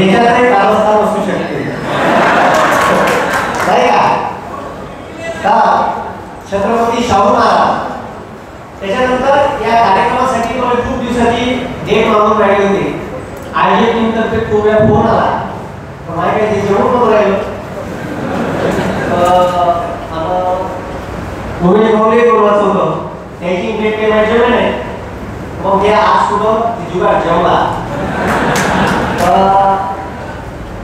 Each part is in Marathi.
याच्यातही कारस्थान असू शकते नाही का? छत्रपती शाहू महाराज त्याच्यानंतर या कार्यक्रमासाठी मला खूप दिवसाची डेट मागून राहिली होती. आयोजक टीमतर्फे खूप वेळा फोन आला पण मला काही ते जेवण करून राहिलं. गोविंद भाऊले बोलवायचं होतं त्याची डेट पेमेंट जेवण आहे. मग ते आज कुठं जुगाड जेवला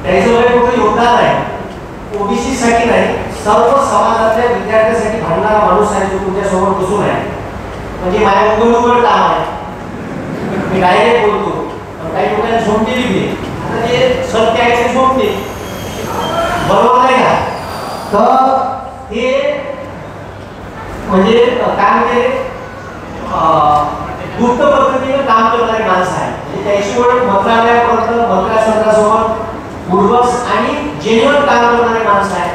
त्याचं वय कुठं योगदान आहे. ओबीसी साठी नाही सर्व समाजातल्या विद्यार्थ्यांसाठी भांडणारा माणूस आहे जो तुमच्यासमोर बसून आहे. म्हणजे माझ्या उघड काम आहे. मी डायरेक्ट बोलतो काही लोकांना झोप दिली मी आता ते सत्य आहे ते झोप दे बरोबर नाही का? तर हे म्हणजे काय म्हणते गुप्त पद्धतीने काम करणारे माणसं आहे. म्हणजे त्याशिवाय मंत्रालयापर्यंत मंत्र्यासंघासोबत उर्वस आणि जेन्युइन काम करणारे माणसं आहे.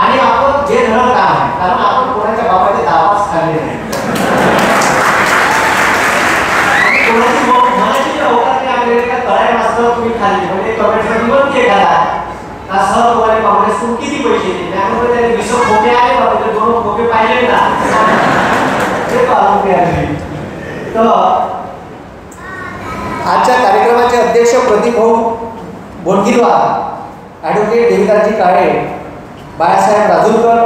आणि आपण जे धरण काम आहे कारण आपण कोणाच्या बाबाचे दावाच खाल्ले नाही. कोणाची मनाची अवकाश आपल्याला काय करायला नसतं तुम्ही खाल्ली म्हणजे कमेंटमध्ये पण ते करा का सर तुम्हाला काँग्रेसकडून किती पैसे दिले त्यामुळे त्याने 20 खोके आले बाबा ते 2 खोके पाहिजे ना ते पाहून घ्यायचे. तर आजच्या कार्यक्रमाचे अध्यक्ष प्रदीप भाऊ बोलगिरवार, ॲडव्होकेट देविदासजी काळे, बाळासाहेब राजूरकर,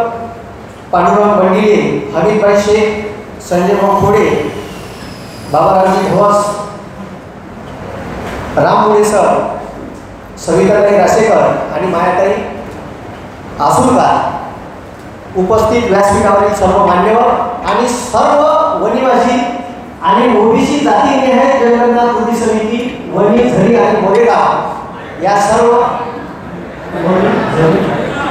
पांडुरंग बंडिले, हमीदभाई शेख, संजय भाऊ खोडे, बाबारावजी घोस, राम मुळे सर, सविताताई रासेकर आणि मायाताई आसुरकर, उपस्थित व्यासपीठावरील सर्व मान्यवर आणि सर्व वनिवासी आणि ओबीसी जातीनिहाय जनगणना कृती समिती वनी झरी आणि मोरेगाव या सर्व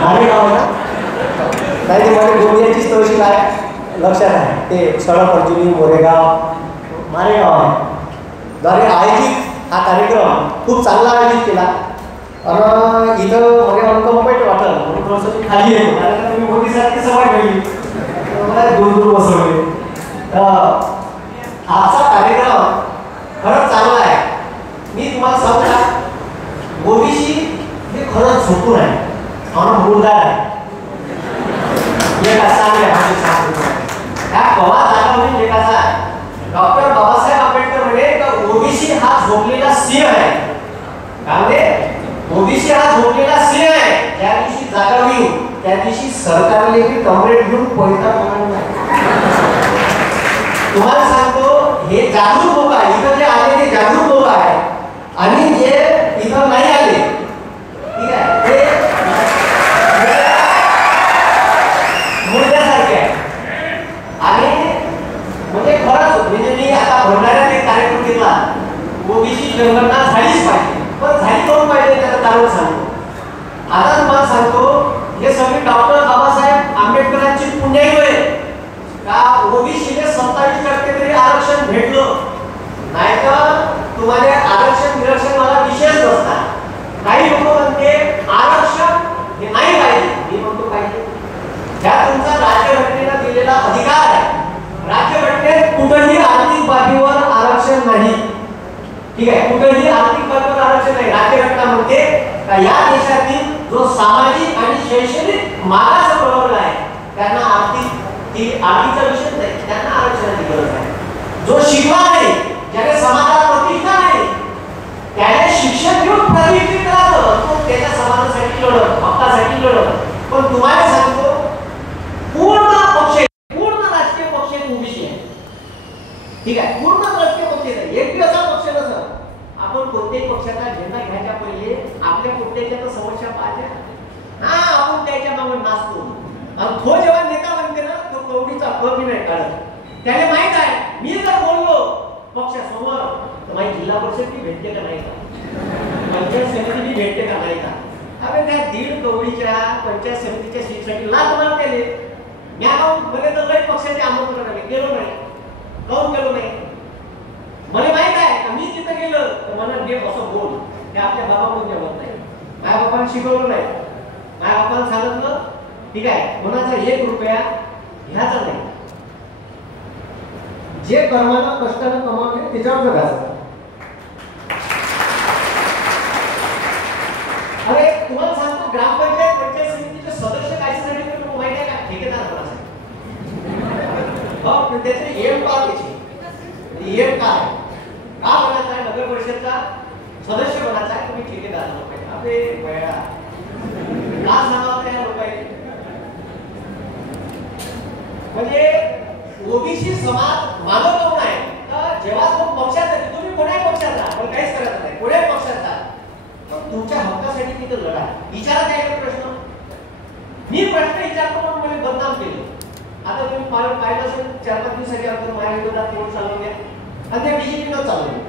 मारेगाव नाही ते मला गोंदियाचीच तहसील आहे लक्षात आहे ते सडक अर्जुनी मोरेगाव मारेगाव आहे द्वारे आयोजित हा कार्यक्रम खूप चांगला आयोजित केला. आणि इथं मला अनकम्फर्ट वाटलं म्हणून थोडंसं मी खाली येतो कारण तुम्ही मोदीसारखी सवय ठेवली मला दूर बसवले. आजचा कार्यक्रम खरंच चांगला आहे. मी तुम्हाला सांगू ओबीसी हे खरंच झोपून आहे आणि मुलगा आहे एक चांगल्या भाषेत सांगतो त्या कवा जागा म्हणजे एक असा डॉक्टर बाबासाहेब आंबेडकर म्हणे का ओबीसी हा झोपलेला सिंह आहे. काय म्हणजे ओबीसी हा झोपलेला सिंह आहे. ज्या दिवशी जागा होईल त्या दिवशी सरकारने बी कमरेट घेऊन पैसा होणार नाही. तुम्हाला सांगतो हे जागरूक लोक आहे इथं जे आले ते जागरूक लोक आहे आणि जे इथं नाही आले ठीक आहे ते मुद्द्यासारखे आहे. आणि म्हणजे खरंच म्हणजे मी आता भरणाऱ्यात एक कार्यक्रम घेतला ओबीसी जनगणना झालीच पाहिजे पण झाली कोण पाहिजे त्याचं कारण सांगतो. आता तुम्हाला सांगतो हे सगळे डॉक्टर बाबासाहेब आंबेडकरांची पुण्याई आहे का ओबीसीने 27% तरी आरक्षण भेटलं नाही तर तुम्हाला आरक्षण निरक्षण मला विशेष नसता. काही लोक म्हणते आरक्षण हे नाही पाहिजे मी म्हणतो पाहिजे. ह्या तुमचा राज्यघटनेनं दिलेला अधिकार आहे. राज्यघटनेत कुठेही आर्थिक बाबीवर आरक्षण नाही ठीक आहे कुठेही आर्थिक बाबीवर आरक्षण नाही. राज्यघटना म्हणते का या देशातील जो सामाजिक आणि शैक्षणिक मागास प्रवर्ग आहे त्यांना आर्थिकचा विषय नाही त्यांना आरक्षणाची गरज आहे. जो शिकला नाही ज्याने समाजात प्रतिष्ठा नाही त्याने शिक्षण घेऊन प्रतिष्ठित राहतो तो त्याच्या समाजासाठी लढत हक्कासाठी लढत. पण तुम्हाला सांगतो पूर्ण राजकीय पक्ष ओबीसी आहे ठीक आहे पूर्ण राजकीय पक्ष एक असा पक्ष नसं. आपण कोणत्याही पक्षाचा झेंडा घ्यायच्या पहिले आपल्या कोणत्याच्या तर समस्या पाहिजे हा आपण त्याच्या मागे नाचतो आणि तो जेव्हा नेता बनते ना तो कवडीचा कमी नाही काढत. त्याला माहित आहे मी जर बोललो पक्षासमोर तर माझी जिल्हा परिषद ती भेटते का नाही का पंचायत समिती भेटते का नाही का. अरे त्या 1.5 कवडीच्या पंचायत समितीच्या सीटसाठी लाच मार केले मी मला तर काही पक्षाचे आमंत्रण आले गेलो नाही काऊन गेलो नाही. मला माहित आहे का मी तिथं गेलं तर मला जे असं बोल हे आपल्या बाबाकडून जमत नाही. माझ्या बापाने शिकवलं नाही. माझ्या बापाने सांगितलं ठीक आहे कोणाचा 1 रुपया घ्यायचा नाही. जे कर्मानं कष्टानं कमावले त्याच्यावर जगायचं. त्याचे एम काय त्याची एम काय का बनायचं आहे नगर परिषदचा सदस्य बनायचा आहे तुम्ही ठेकेदार लोक अबे वेळा का सांगावं त्या लोकांनी म्हणजे ओबीसी समाज मानव कोण आहे तर जेव्हा तो पक्षात आहे तुम्ही कोणत्याही पक्षात जा पण काहीच करायचं नाही कोणत्याही पक्षात जा मग तुमच्या हक्कासाठी तिथे लढा विचारा काय प्रश्न मी प्रश्न विचारतो पण मला बदनाम केलं आता तुम्ही पाहिलं असेल 4-5 दिवसांनी आपण महाविद्यालयात तेवढं चालवले आणि त्या बीजेपीनं चालवले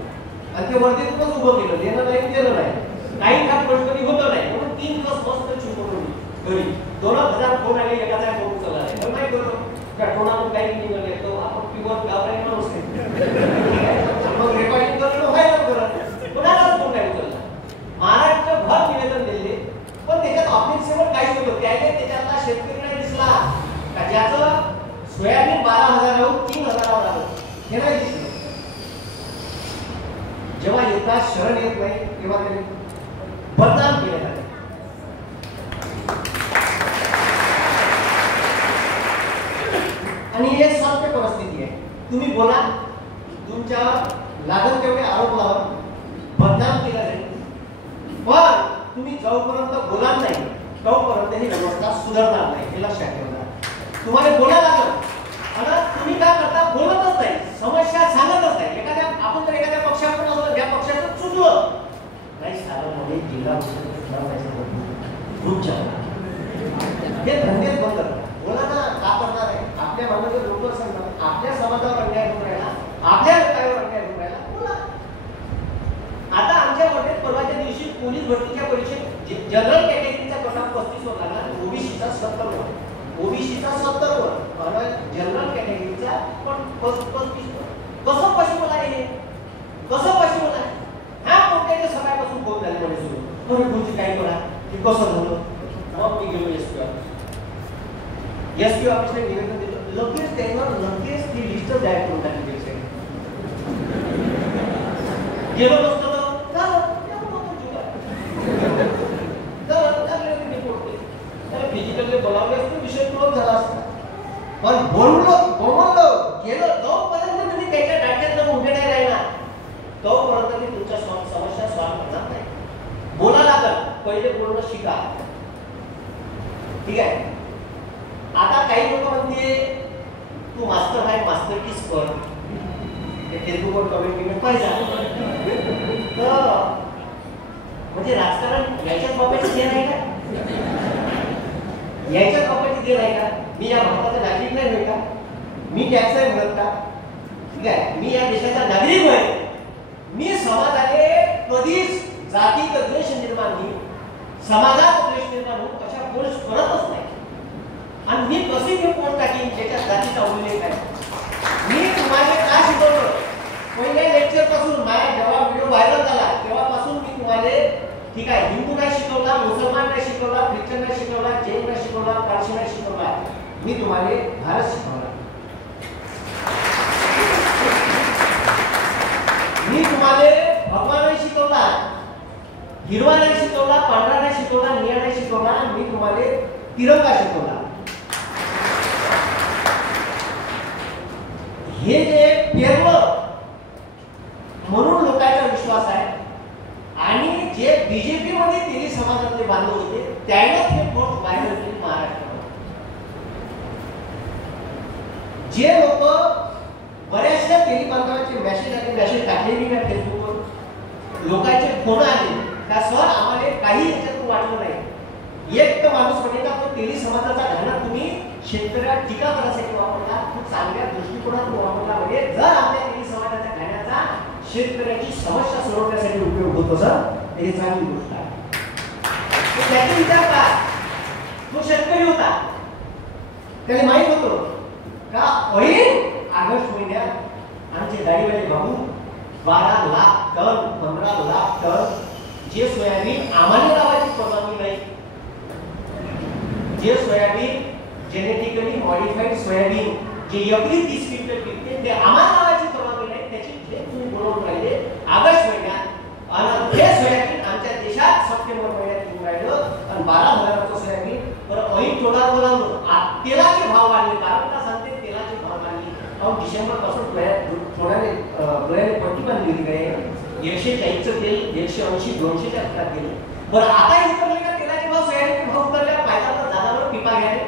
आणि ते वरतीतूनच उभं केलं देणं नाही केलं नाही काही खास प्रश्न होतं नाही म्हणून 3 दिवस मस्त चूप होतो घरी 2000 फोन आले एकाचा फोन चालला आहे तर नाही करतो त्या फोनातून काही निघाले तो आपण पिवर गावराई माणूस आहे मग रेकॉर्डिंग करणं व्हायला करत कोणालाच फोन नाही उचलला महाराष्ट्र भर निवेदन दिले पण त्याच्यात ऑफिसवर काहीच होतं त्याच्यातला शेतकरी नाही दिसला का ज्याचं सोयाबीन 12,000 राहून 3,000 वर आलं हे नाही दिसलं जेव्हा युद्धात शरण येत नाही तेव्हा त्याने बदनाम केले जाते आणि हे सत्य परिस्थिती आहे तुम्ही बोला तुमच्यावर लागत तेवढे आरोप लावा बदनाम केला जाईल पण तुम्ही जोपर्यंत बोलणार नाही तोपर्यंत ही व्यवस्था सुधारणार नाही हे लक्षात ठेवा तुम्हाला बोलायला लागलं आणि तुम्ही काय करता बोलतच नाही समस्या सांगतच नाही एखाद्या आपण जर एखाद्या पक्षाकडून असलं त्या पक्षाचं चुकलं नाही सारं मध्ये जिल्हा ग्रुपच्या हे धंदेच बंद करा बोला ना का करणार आहे आपल्या भागाचे लोक सांगतात आपल्या समाजावर अन्याय होऊन राहिला आपल्या लोकांवर अन्याय होऊन राहिला बोला आता आमच्या मध्ये परवाच्या दिवशी पोलीस भरतीच्या परीक्षेत जनरल कॅटेगरीचा क्रमांक 35 वर लागला ओबीसीचा 70 वर ओबीसीचा 70 वर आणि जनरल कॅटेगरीचा पण 35 वर कसं पॉसिबल आहे कसं पॉसिबल आहे हा कोणत्याच्या सकाळपासून फोन झाले म्हणजे सुरू तुम्ही तुमची काय करा की कसं झालं मग मी गेलो एसपी ऑफिसला निवेदन दिलं लगेच त्यांना लगेच ती लिस्ट जाहीर करून टाकली गेलो नसतो फिजिकली बोलावले असते विषय क्लोज झाला असता पण बोललो गेलो जोपर्यंत तुम्ही त्याच्या डाट्यात उभे नाही राहिला तोपर्यंत मी तुमच्या समस्या सॉल्व्ह करणार नाही बोला लागल पहिले बोलणं शिका ठीक आहे आता काही लोक म्हणते तू मास्टर आहे मास्टर कीच कर ते फेसबुकवर कमेंट पाहिजे तर म्हणजे राजकारण याच्याच बाबतीत हे नाही का याच्याच बाबतीत ते नाही का मी या भारताचा नागरिक नाही होय का मी टॅक्स आहे म्हणत का ठीक आहे मी या देशाचा नागरिक होय मी समाजाने कधीच जातीत द्वेष निर्माण नाही समाजात द्वेष निर्माण होऊन कशा पोस्ट करतच नाही आणि मी कशी मी पोस्ट टाकीन ज्याच्या जातीचा उल्लेख आहे मी तुम्हाला का शिकवलं पहिल्या लेक्चर पासून माझा जेव्हा व्हिडिओ व्हायरल झाला तेव्हापासून मी तुम्हाला ठीक आहे हिंदू नाही शिकवला मुसलमान नाही शिकवला ख्रिश्चन नाही शिकवला जैन नाही शिकवला पारशी नाही शिकवला मी तुम्हाला भारत शिकवला मी तुम्हाला भगवा नाही शिकवला हिरवा नाही शिकवला पांढरा नाही शिकवला निळा नाही शिकवला मी तुम्हाला तिरंगा शिकवला हे जे पेरलं म्हणून लोकांचा विश्वास आहे आणि जे बीजेपी मध्ये तेली समाजातले बांधव होते त्यानेच हे वोट व्हायरल केले महाराष्ट्रात जे लोक बऱ्याचशा तेली बांधवांचे मेसेज टाकले मी फेसबुकवर लोकांचे फोन आले का सर आम्हाला काही याच्यातून वाटलं नाही एक तर माणूस म्हणे का तो तेली समाजाचा घाणा तुम्ही शेतकऱ्याला टीका करायसाठी वापरला खूप चांगल्या दृष्टिकोनातून वापरला म्हणजे जर आपल्या तेली समाजाच्या घाण्याचा शेतकऱ्याची समस्या सोडवण्यासाठी उपयोग होत असेल ही चांगली गोष्ट आहे त्याचा विचार करा तो शेतकरी होता त्याला माहित होतं का होईल ऑगस्ट महिन्यात आमचे गाडीवाले भाऊ 12 लाख टन 15 लाख टन जे सोयाबीन आम्हाला लावायची परवानगी नाही जे सोयाबीन जेनेटिकली मॉडिफाईड सोयाबीन जे एकरी 30 क्विंटल विकते ते आम्हाला लावायची परवानगी नाही त्याची जे तुम्ही बोलवून राहिले ऑगस्ट महिन्यात आणि हे सोयाबीन आमच्या देशात सप्टेंबर महिन्यात येऊन राहिलं आणि 12,000चं सोयाबीन बरं ऑइल टोला बोलावलं तेलाचे भाव वाढले कारण का सांगते तेलाचे भाव वाढले और डिसेंबर पासून थोड्याने पट्टी बांधली होती काय 140चं तेल 180 200च्या घरात गेले. बरं आता उतरले का तेलाचे भाव सोयाबीनचे भाव उतरले पाहिजे दादावर पिपा घ्यायला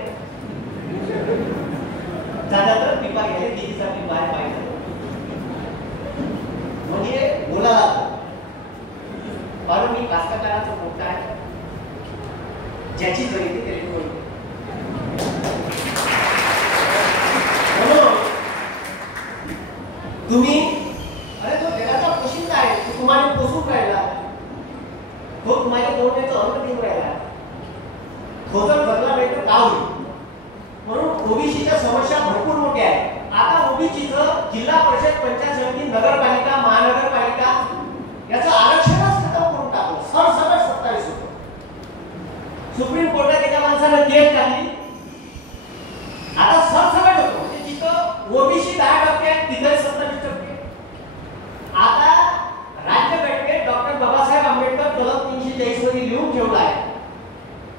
दादा पिपा घ्यायला दिदीसाठी बाहेर पाहिजे म्हणजे बोलायला कारण मी कास्तकाराचा मोठा आहे ज्याची जरिती त्याची बोलतो. तुम्ही अरे तो जगाचा पोशिंदा आहे तो तुम्हाला पोसून राहिला तो तुम्हाला बोलण्याचं अर्थ देऊन राहिला तो जर जगला नाही तर काय होईल. म्हणून ओबीसीच्या समस्या भरपूर मोठ्या आहेत. आता ओबीसीचं जिल्हा परिषद पंचायत समिती नगरपालिका महानगरपालिका याचं आरक्षणच खतम करून टाकलं सरसकट 27 होतं. सुप्रीम कोर्टात एका माणसानं केस टाकली आता सरसकट होतो म्हणजे जिथं ओबीसी 10% आहे तिथे 27%. आता राज्यघटनेत डॉक्टर बाबासाहेब आंबेडकर कलम 340 मध्ये लिहून ठेवला आहे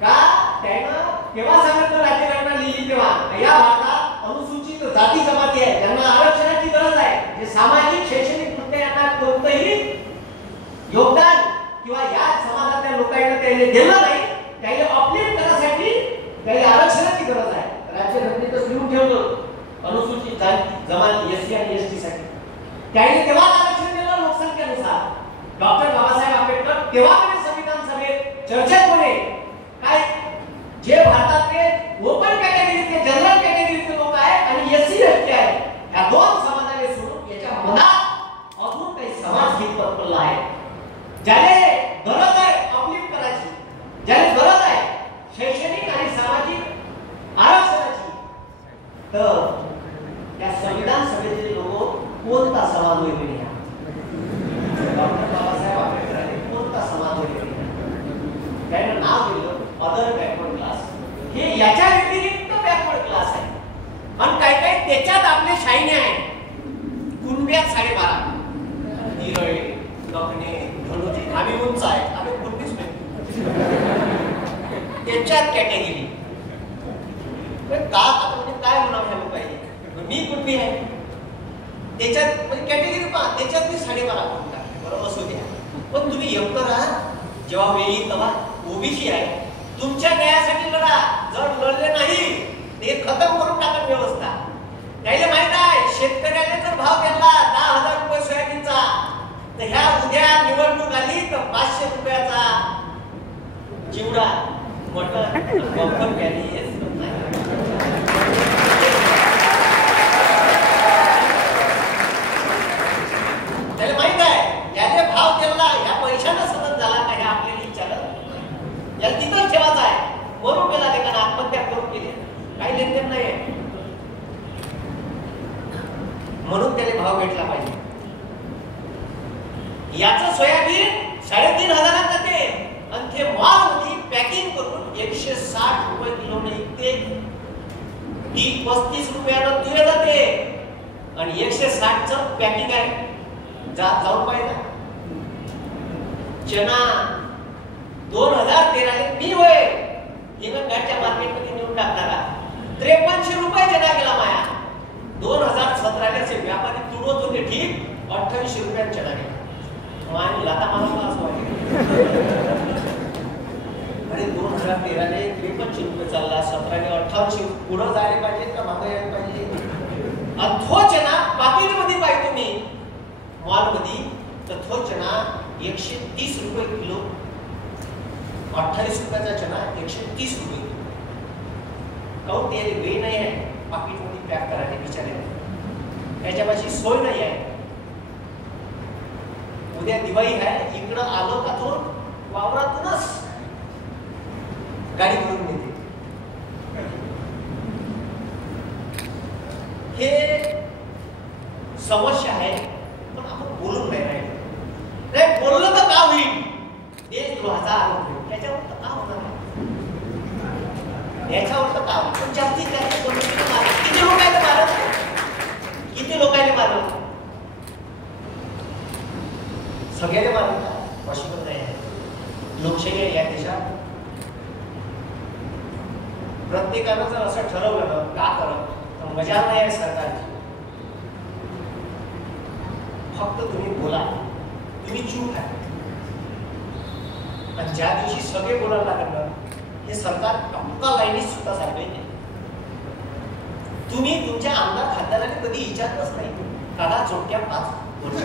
का त्यानं केव्हा सांगितलं राज्यघटना लिहिली तेव्हा या भारतात अनुसूचित जाती जमाती आहे त्यांना आरक्षणाची गरज आहे जे सामाजिक शैक्षणिक दृष्ट्या यांना कोणतंही योगदान किंवा या समाजातल्या लोकांना त्याने दिलं नाही त्याला अपडेट करण्यासाठी त्याला आरक्षणाची गरज आहे. राज्यघटनेतच लिहून ठेवलं अनुसूचित जाती जमाती एससी आणि एसटी साठी त्याने तेव्हा आरक्षण दिलं लोकसंख्येनुसार. डॉक्टर बाबासाहेब आंबेडकर तेव्हा संविधान सभेत चर्चेत म्हणे काय जे भारतातले ओपन कॅटेगरीचे जनरल कॅटेगरीचे लोक आहेत आणि एससी एसटी आहेत या दोन समाजाने सोडून याच्या मनात अजून काही समाज हित तत्परला आहे ज्याने गरज आहे अपलिफ्ट करायची ज्याने गरज आहे शैक्षणिक आणि सामाजिक आरक्षणाची तर त्या संविधान सभेचे लोक कोणता समाज होईल डॉक्टर बाबासाहेब आंबेडकरांनी कोणता समाज होईल त्यानं नाव दिलं अदर बॅकवर्ड क्लास. हे याच्या व्यतिरिक्त बॅकवर्ड क्लास आहे आणि काही काही त्याच्यात आपले शाईने आहे. कुणब्यात 12.5 निरळे लखने धनुजी आम्ही उंच आहे आम्ही कुणबीच नाही त्याच्यात कॅटेगरी का आता म्हणजे काय म्हणावं पाहिजे मी कुणबी आहे त्याच्यात म्हणजे कॅटेगरी पहा त्याच्यात मी 12.5 बरोबर असू द्या. पण तुम्ही एकतर राहा जेव्हा वेळ येईल तेव्हा ओबीसी आहे तुमच्या न्यायासाठी लढा. जर लढले नाही ते खतम करून टाका व्यवस्था. त्याला माहित आहे शेतकऱ्याने जर भाव घेतला 10,000 रुपये सोयाबीनचा तर ह्या उद्या निवडणूक आली तर 500 रुपयाचा चिवडा मटण बंपर कॅरी त्याला माहित आहे याने भाव दिला ह्या पैशानं सतत झाला का हे आपल्याला विचारत याला तिथंच ठेवायचं आहे. मरून गेला ते कारण आत्महत्या करून गेले काही लेनदेन नाही म्हणून त्याला भाव भेटला पाहिजे. याचं सोयाबीन 3,500 जाते आणि ते मालमध्ये पॅकिंग करून 160 रुपये किलोने विकते. ती 35 रुपयानं तुझे जाते आणि 160चं पॅकिंग आहे जाऊन पाहिजे. चना 2013 मी होय हिंगणघाटच्या मार्केटमध्ये नेऊन टाकणारा 5300 रुपये चना गेला माया. 2017 चे व्यापारी तुडवत होते ठीक 2800 रुपयात चना गेला. आणि लाता मला असं वाटलं अरे 2013 ने 5300 रुपये चालला 17 ने 2800 पुढे जायला पाहिजे का मागे यायला पाहिजे. आणि तो चना पाकिटमध्ये पाहिजे तुम्ही मॉलमध्ये तर तो चना 130 रुपये किलो 28 रुपयाचा चना 130 रुपये किलो. काहून ते वेळ नाही आहे पाकिटमध्ये पॅक करायला बिचारे त्याच्यापाशी सोय नाही आहे. उद्या दिवाळी आहे इकडं आलो का तो वावरातूनच गाडी करून नेते. हे समस्या आहे पण आपण बोलून नाही राहिलो. नाही बोललं तर का होईल देशद्रोहाचा आरोप होईल त्याच्यावर तर का होणार याच्यावर तर का होईल. पण जास्तीत जास्त किती लोकांनी मारलं किती लोकांनी मारलं सगळ्याने मारलं का पॉसिबल नाही आहे. लोकशाही आहे या देशात. प्रत्येकानं जर असं ठरवलं ना का करत तर मजा नाही आहे सरकारची फक्त तुम्ही बोला, तुम्ही चूप आहे. आणि ज्या दिवशी सगळे बोलायला लागलं हे सरकार टक्का लाईनीत सुद्धा सारखं नाही. तुम्ही तुमच्या आमदार खासदाराने कधी विचारलंच नाही काला चोट्या 5 वर्ष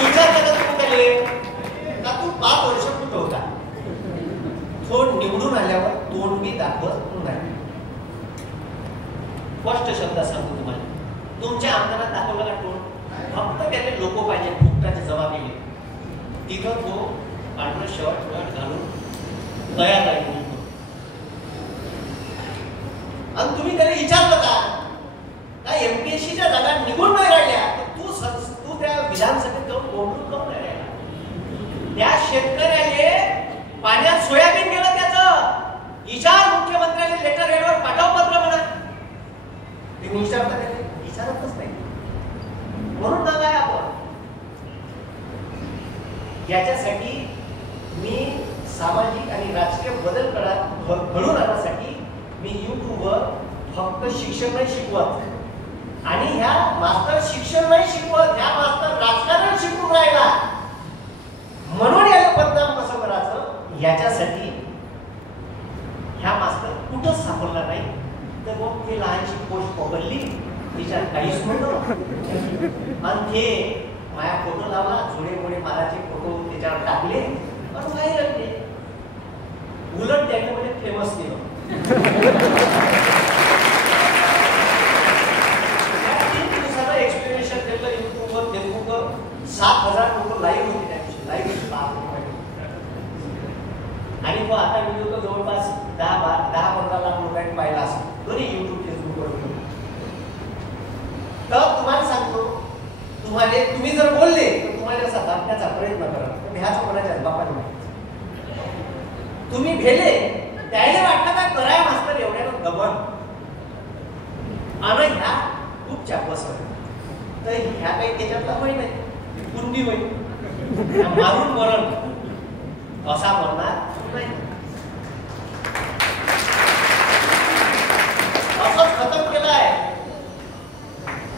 विचार करा का तू 5 वर्ष कुठं होता. तो निवडून आल्यावर तोंड मी दाखवत नाही. स्पष्ट शब्दात सांगतो तुम्हाला, तुमच्या आमदारात दाखवलं का तोंड? फक्त त्याने लोक पाहिजे फुकटाचे जमा केले तिथं तो पांढरं शर्ट घालून तयार आहे. आणि तुम्ही त्याला विचारलं का एमपीएससीच्या जागा निघून नाही राहिल्या तू त्या विधानसभेत जाऊन बोलून करून नाही राहिला. त्या शेतकऱ्याने पाण्यात सोयाबीन गेलं त्याचं विचार मुख्यमंत्र्यांनी लेटर हेडवर पाठव पत्र म्हणा. ते विचारतच नाही. म्हणून ना काय आपण याच्यासाठी मी सामाजिक आणि राजकीय बदल घडून आणण्यासाठी मी युट्यूबवर फक्त शिक्षण नाही शिकवत आणि ह्या मास्तर शिक्षण नाही शिकवत, ह्या मास्तर राजकारण शिकून राहिला. म्हणून याला बदनाम कसं करायचं याच्यासाठी ह्या मास्तर कुठंच सापडला नाही. तर मग ते लहानशी पोस्ट पकडली तिच्यात काहीच नव्हतं आणि ते माझ्या फोटो लावला, जुडे मोडे महाराजचे फोटो त्याच्यावर टाकले आणि व्हायरल केले. उलट त्याने म्हणजे फेमस केलं. 3 दिवसाचा एक्सप्लेनेशन दिलं युट्यूबवर फेसबुकवर. 7,000 लोक लाईव्ह होते त्या दिवशी. लाईव्ह आणि तो आता व्हिडिओ तो जवळपास 10-15 लाख लोकांनी पाहिला असेल दोन्ही युट्यूब फेसबुकवर. तर तुम्हाला सांगतो तुम्ही जर बोलले तर तुम्हाला असा दाबण्याचा प्रयत्न करा. भ्याचं कोणाच्या बापाने नाही. तुम्ही भेले त्याला वाटतं का कराय मास्तर एवढ्यानं दबण आणि ह्या खूप चापस तर ह्या काही त्याच्यातला होई नाही कुंडी होई मारून मरण असा म्हणणार नाही. असंच खतम केलं आहे.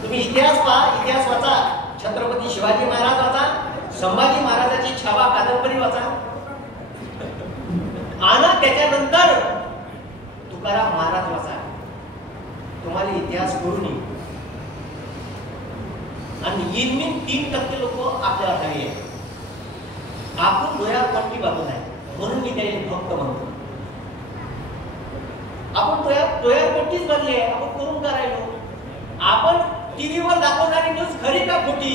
तुम्ही इतिहास पहा, इतिहास वाचा. छत्रपती शिवाजी महाराज वाचा, संभाजी महाराजाची छावा कादंबरी वाचा आणि त्याच्यानंतर तुकाराम महाराज वाचा. तुम्हाला इतिहास कळून येईल. आणि इनमीन 3% लोक आपल्याला हवी आहे. आपण डोळ्यात पट्टी बांधून आहे म्हणून मी त्याला फक्त म्हणतो. आपण डोळ्यात पट्टीच बांधली आहे. आपण करून करायलो. आपण टीव्हीवर दाखवणारी न्यूज खरी का खोटी?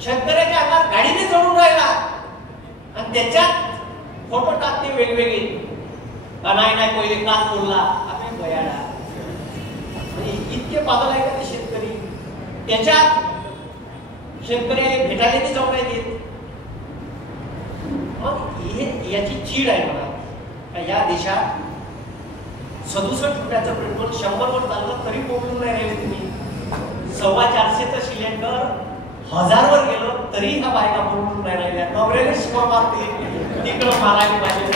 शेतकऱ्याच्या अंगात गाडीने चढून राहिला आणि त्याच्यात फोटो टाकते वेगवेगळे. नाही पहिले काच बोलला आपण बयाडा. म्हणजे इतके पागल आहे का ते शेतकरी? त्याच्यात शेतकऱ्याला भेटायला ते जाऊ नाही देत. मग याची चीड आहे मला. या देशात 67 रुपयाचं पेट्रोल 100 वर चाललं तरी पोहोचून नाही राहिले तुम्ही. 450चं सिलेंडर 1000 वर गेलं तरी ह्या बायका पोहोचून नाही राहिल्या. नवऱ्याने शिवा मारते तिकडं मारायला पाहिजे.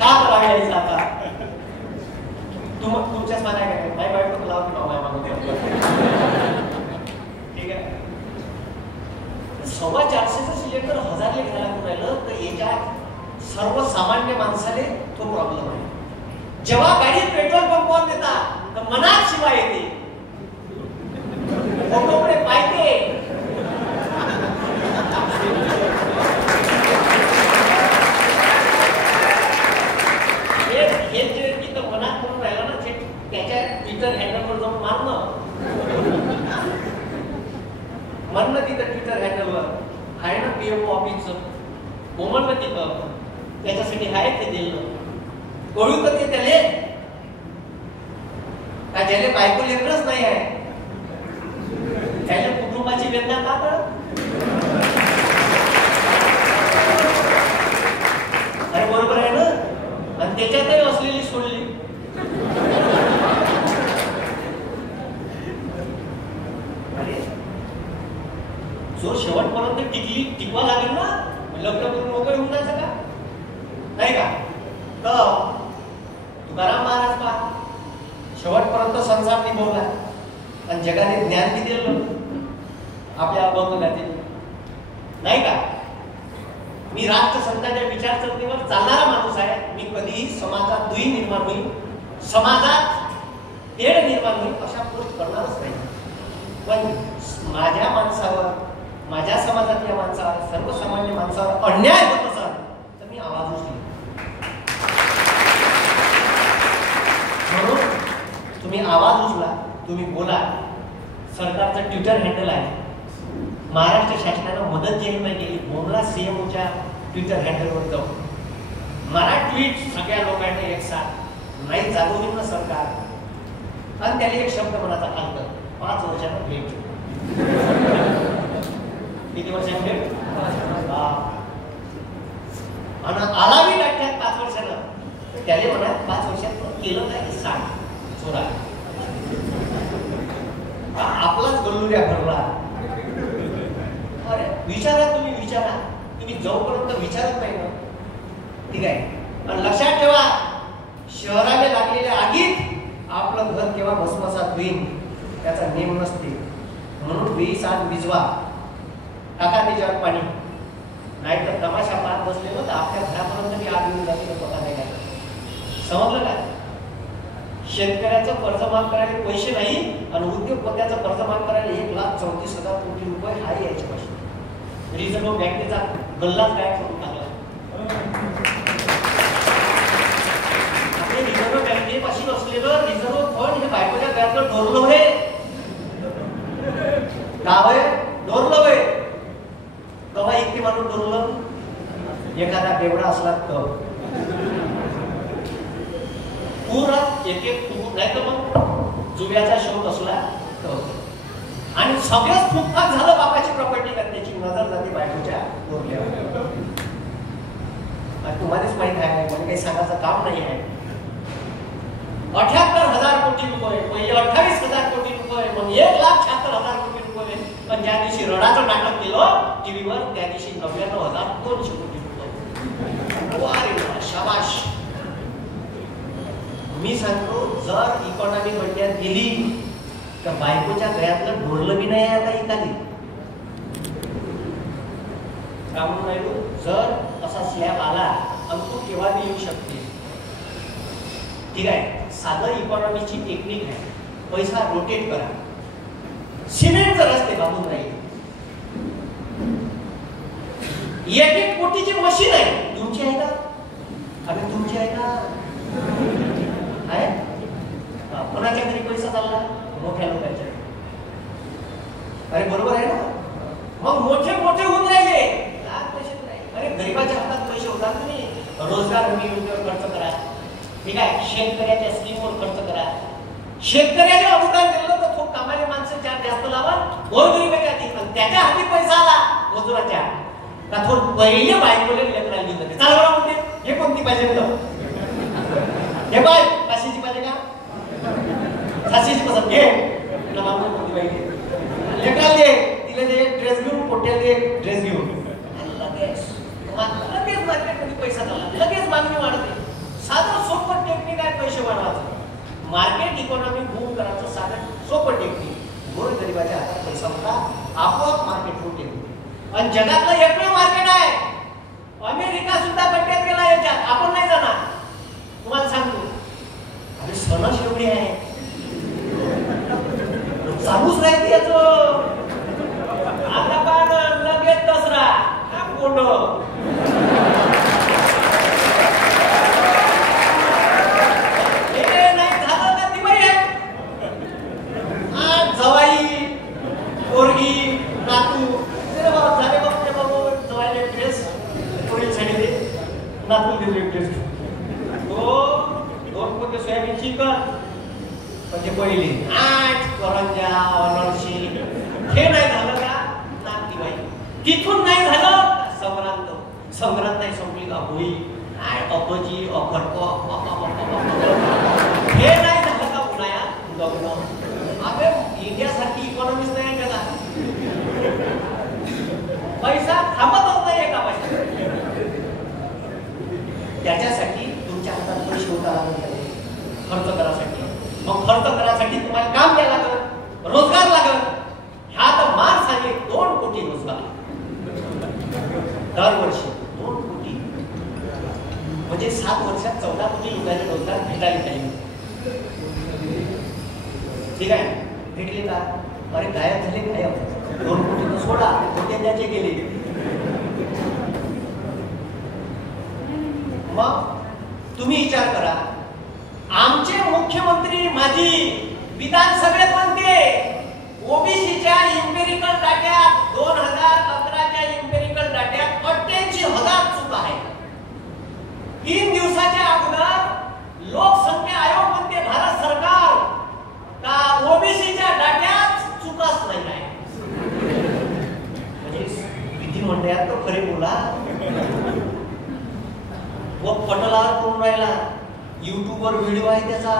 का करावे यायचं आता? तुमच्याच मानाय काय नाही बायको लावून ठीक आहे. 450चं सिलेंडर 1000 घ्यायला राहिलं तर याच्यात सर्वसामान्य माणसाले तो प्रॉब्लेम आहे. जेव्हा गाडी पेट्रोल पंपावर देतात तर मनात शिवा येते, फोटोकडे पाहते. हे जे तिथं मनात म्हणून राहिलं ना त्याच्या ट्विटर हँडलवर जाऊन मारणं तिथं ट्विटर हँडलवर आहे ना पीएमओ ऑफिसचं म्हणणं तिथं त्याच्यासाठी आहे ते दिलं. कळू तर ते त्याले का ज्याला बायको लेकरच नाही आहे त्याला कुटुंबाची वेदना का कळत? अरे बरोबर आहे ना. आणि त्याच्यातही असलेली सोडली. अरे जो शेवटपर्यंत टिकवा लागेल ना लग्न करून मोकळे होऊन जायचं का नाही का? तर तुकाराम महाराज पहा, शेवटपर्यंत संसार निभवला आणि जगाने ज्ञान बी दिलं आपल्या अभंगातील, नाही का? मी राष्ट्रसंतांच्या विचारसरणीवर चालणारा माणूस आहे. मी कधीही समाजात दुई निर्माण होईल, समाजात तेढ निर्माण होईल अशा गोष्ट करणारच नाही. पण माझ्या माणसावर, माझ्या समाजातल्या माणसावर, सर्वसामान्य माणसावर अन्याय होत असेल तर मी आवाज उचलेन. म्हणून तुम्ही आवाज उचला, तुम्ही बोला. सरकारचं ट्विटर हँडल आहे, महाराष्ट्र शासनानं मदत जाहीर केली. बोमला सीएमओच्या ट्विटर हँडलवर जाऊन मरा ट्विट सगळ्या लोकांनी एक साथ नाही जागवली ना सरकार, आणि त्याला एक शब्द मनाचा काल कर 5 वर्षांना भेट. किती वर्षांना भेट? आणि आला बी टाकतात 5 वर्षांना, त्याला म्हणा 5 वर्षात केलं काय सांग चोरा. आपलाच गल्लुऱ्या भरला. अरे विचारा, तुम्ही विचारा. तुम्ही जोपर्यंत विचारत नाही ना, ठीक आहे. आणि लक्षात ठेवा, शहराला लागलेल्या आगीत आपलं घर केव्हा भस्मसात होईल त्याचा नेम नसते. म्हणून 20 आग विजवा, टाका त्याच्यावर पाणी, नाहीतर तमाशा पाहत बसले ना तर आपल्या घरापर्यंत बी आग येऊन जाते. पता नाही काय समजलं का? शेतकऱ्याचं कर्ज माफ करायला पैसे नाही आणि उद्योगपत्याचं कर्ज माफ करायला 1,34,000 कोटी रुपये आहे याच्यापासून. रिझर्व्ह बँकेचा गल्लाच काय करून टाकला. आपले रिझर्व्ह बँकेपासून असलेलं रिझर्व्ह फंड हे बायकोच्या घरातलं डोरलं आहे. गाव आहे डोरलं आहे. कवा इतके माणूस डोरलं? एखादा बेवडा असला तर पुरा एक नाही तर मग जुव्याचा शोध असला तर. आणि सगळंच फुकफाक झालं बापाची प्रॉपर्टी करण्याची नजर जाते बायकोच्या डोरल्यावर. तुम्हालाच माहित आहे, म्हणजे काही सांगायचं काम नाही आहे. 78,000 कोटी रुपये, पहिले 28,000 कोटी रुपये, मग 1,76,000 कोटी रुपये. पण ज्या दिवशी रडाचं नाटक केलं टीव्हीवर त्या दिवशी 99,200 कोटी रुपये. वारे शाबाश. मी सांगतो, जर इकॉनॉमी बंड्यात गेली तर बायकोच्या गळ्यातलं ढोरलं बी नाही आता एखादी काम नाही. जर असा स्लॅब आला आणि तो केव्हा बी येऊ शकते, ठीक आहे. साधं इकॉनॉमीची टेक्निक आहे, पैसा रोटेट करा. सिमेंटचे रस्ते बांधून राहील. 1-1 कोटीची मशीन आहे, तुमची आहे का? अरे तुमची आहे का? आहे? कोणाच्या घरी पैसा चालला? मोठ्या लोकांच्या. अरे बरोबर आहे ना? मग मोठे मोठे होऊन राहिले, अरे गरीबाच्या हातात पैसे होतात. तुम्ही रोजगार हमी योजनेवर खर्च करा, ठीक आहे. शेतकऱ्याच्या स्कीमवर खर्च करा. शेतकऱ्याने अनुदान दिलं तर तो कामाले माणसं जास्त लावा, गोरगरिबाच्या हाती. त्याच्या हाती पैसा आला मजुराच्या का तो पहिले बायकोले लेकराला घेऊन जाते. चला बरं म्हणते, हे कोणती पाहिजे तुला? हे बाय 500ची पाहिजे का? 700ची पसंत घे ना. मागून कोणती पाहिजे? लेकराला दे, तिला दे ड्रेस घेऊन, पोट्याला दे ड्रेस घेऊन. लगेच मार्केटमध्ये पैसा झाला, लगेच मागणी वाढते. साधं सोपं टेक्निक आहे पैसे वाढवायचं. मार्केट इकॉनॉमी बूम करायचं साधं सोपं टेक्निक. गोरगरिबाच्या हातात पैसा होता, आपोआप मार्केट होते. आणि जगातलं एकमेव मार्केट आहे. अमेरिका सुद्धा बड्यात गेला याच्यात, आपण नाही जाणार. तुम्हाला सांगतो, अरे सणच एवढी आहे, चालूच राहते याचं. आता पण लगेच दसरा कोण नाही झालं का दिवाळी आहे. जवाई पोरगी नातू झाले बाबा जवायला ड्रेस, पोरी छाडी नातू दिले ड्रेस. दोन पोते सोयाबीन चिकन म्हणजे पहिली 8 करंजा अनरशी. हे नाही झालं का नात दिवाळी. तिथून नाही झालं संक्रांत. संक्रांत नाही संपली का होळी. अपजी अखरप. हे नाही झालं का उन्हाळ्यात लग्न. अबे इंडियासारखी इकॉनॉमीच नाही जगात. पैसा थांबतच नाही एका पैसा. त्याच्यासाठी तुमच्या हातात पैसे होता लागले. खर्च करासाठी. मग खर्च करासाठी तुम्हाला काम द्यायला लागल, रोजगार लागल. ह्या तर माणसाने 2 कोटी रोजगार दरवर्षी 2 कोटी म्हणजे 7 वर्षात 14 कोटी लोकांना रोजगार भेटायला पाहिजे. ठीक आहे, भेटले का? अरे गायब झाले, गायब. 2 कोटी तर सोडा, कोटी त्याचे गेले. मग तुम्ही विचार करा, आमचे मुख्यमंत्री माजी विधानसभेत म्हणते ओबीसीच्या इम्पेरिकल डाट्यात 2011च्या इम्पेरिकल डाट्यात 88,000 चूक आहे. 3 दिवसाच्या अगोदर लोकसंख्या आयोग म्हणते भारत सरकार का ओबीसीच्या डाट्यात चुकाच नाही आहे. म्हणजे विधिमंडळात तो खरे बोला व पटलावर करून राहिला. युट्यूबवर व्हिडिओ आहे त्याचा.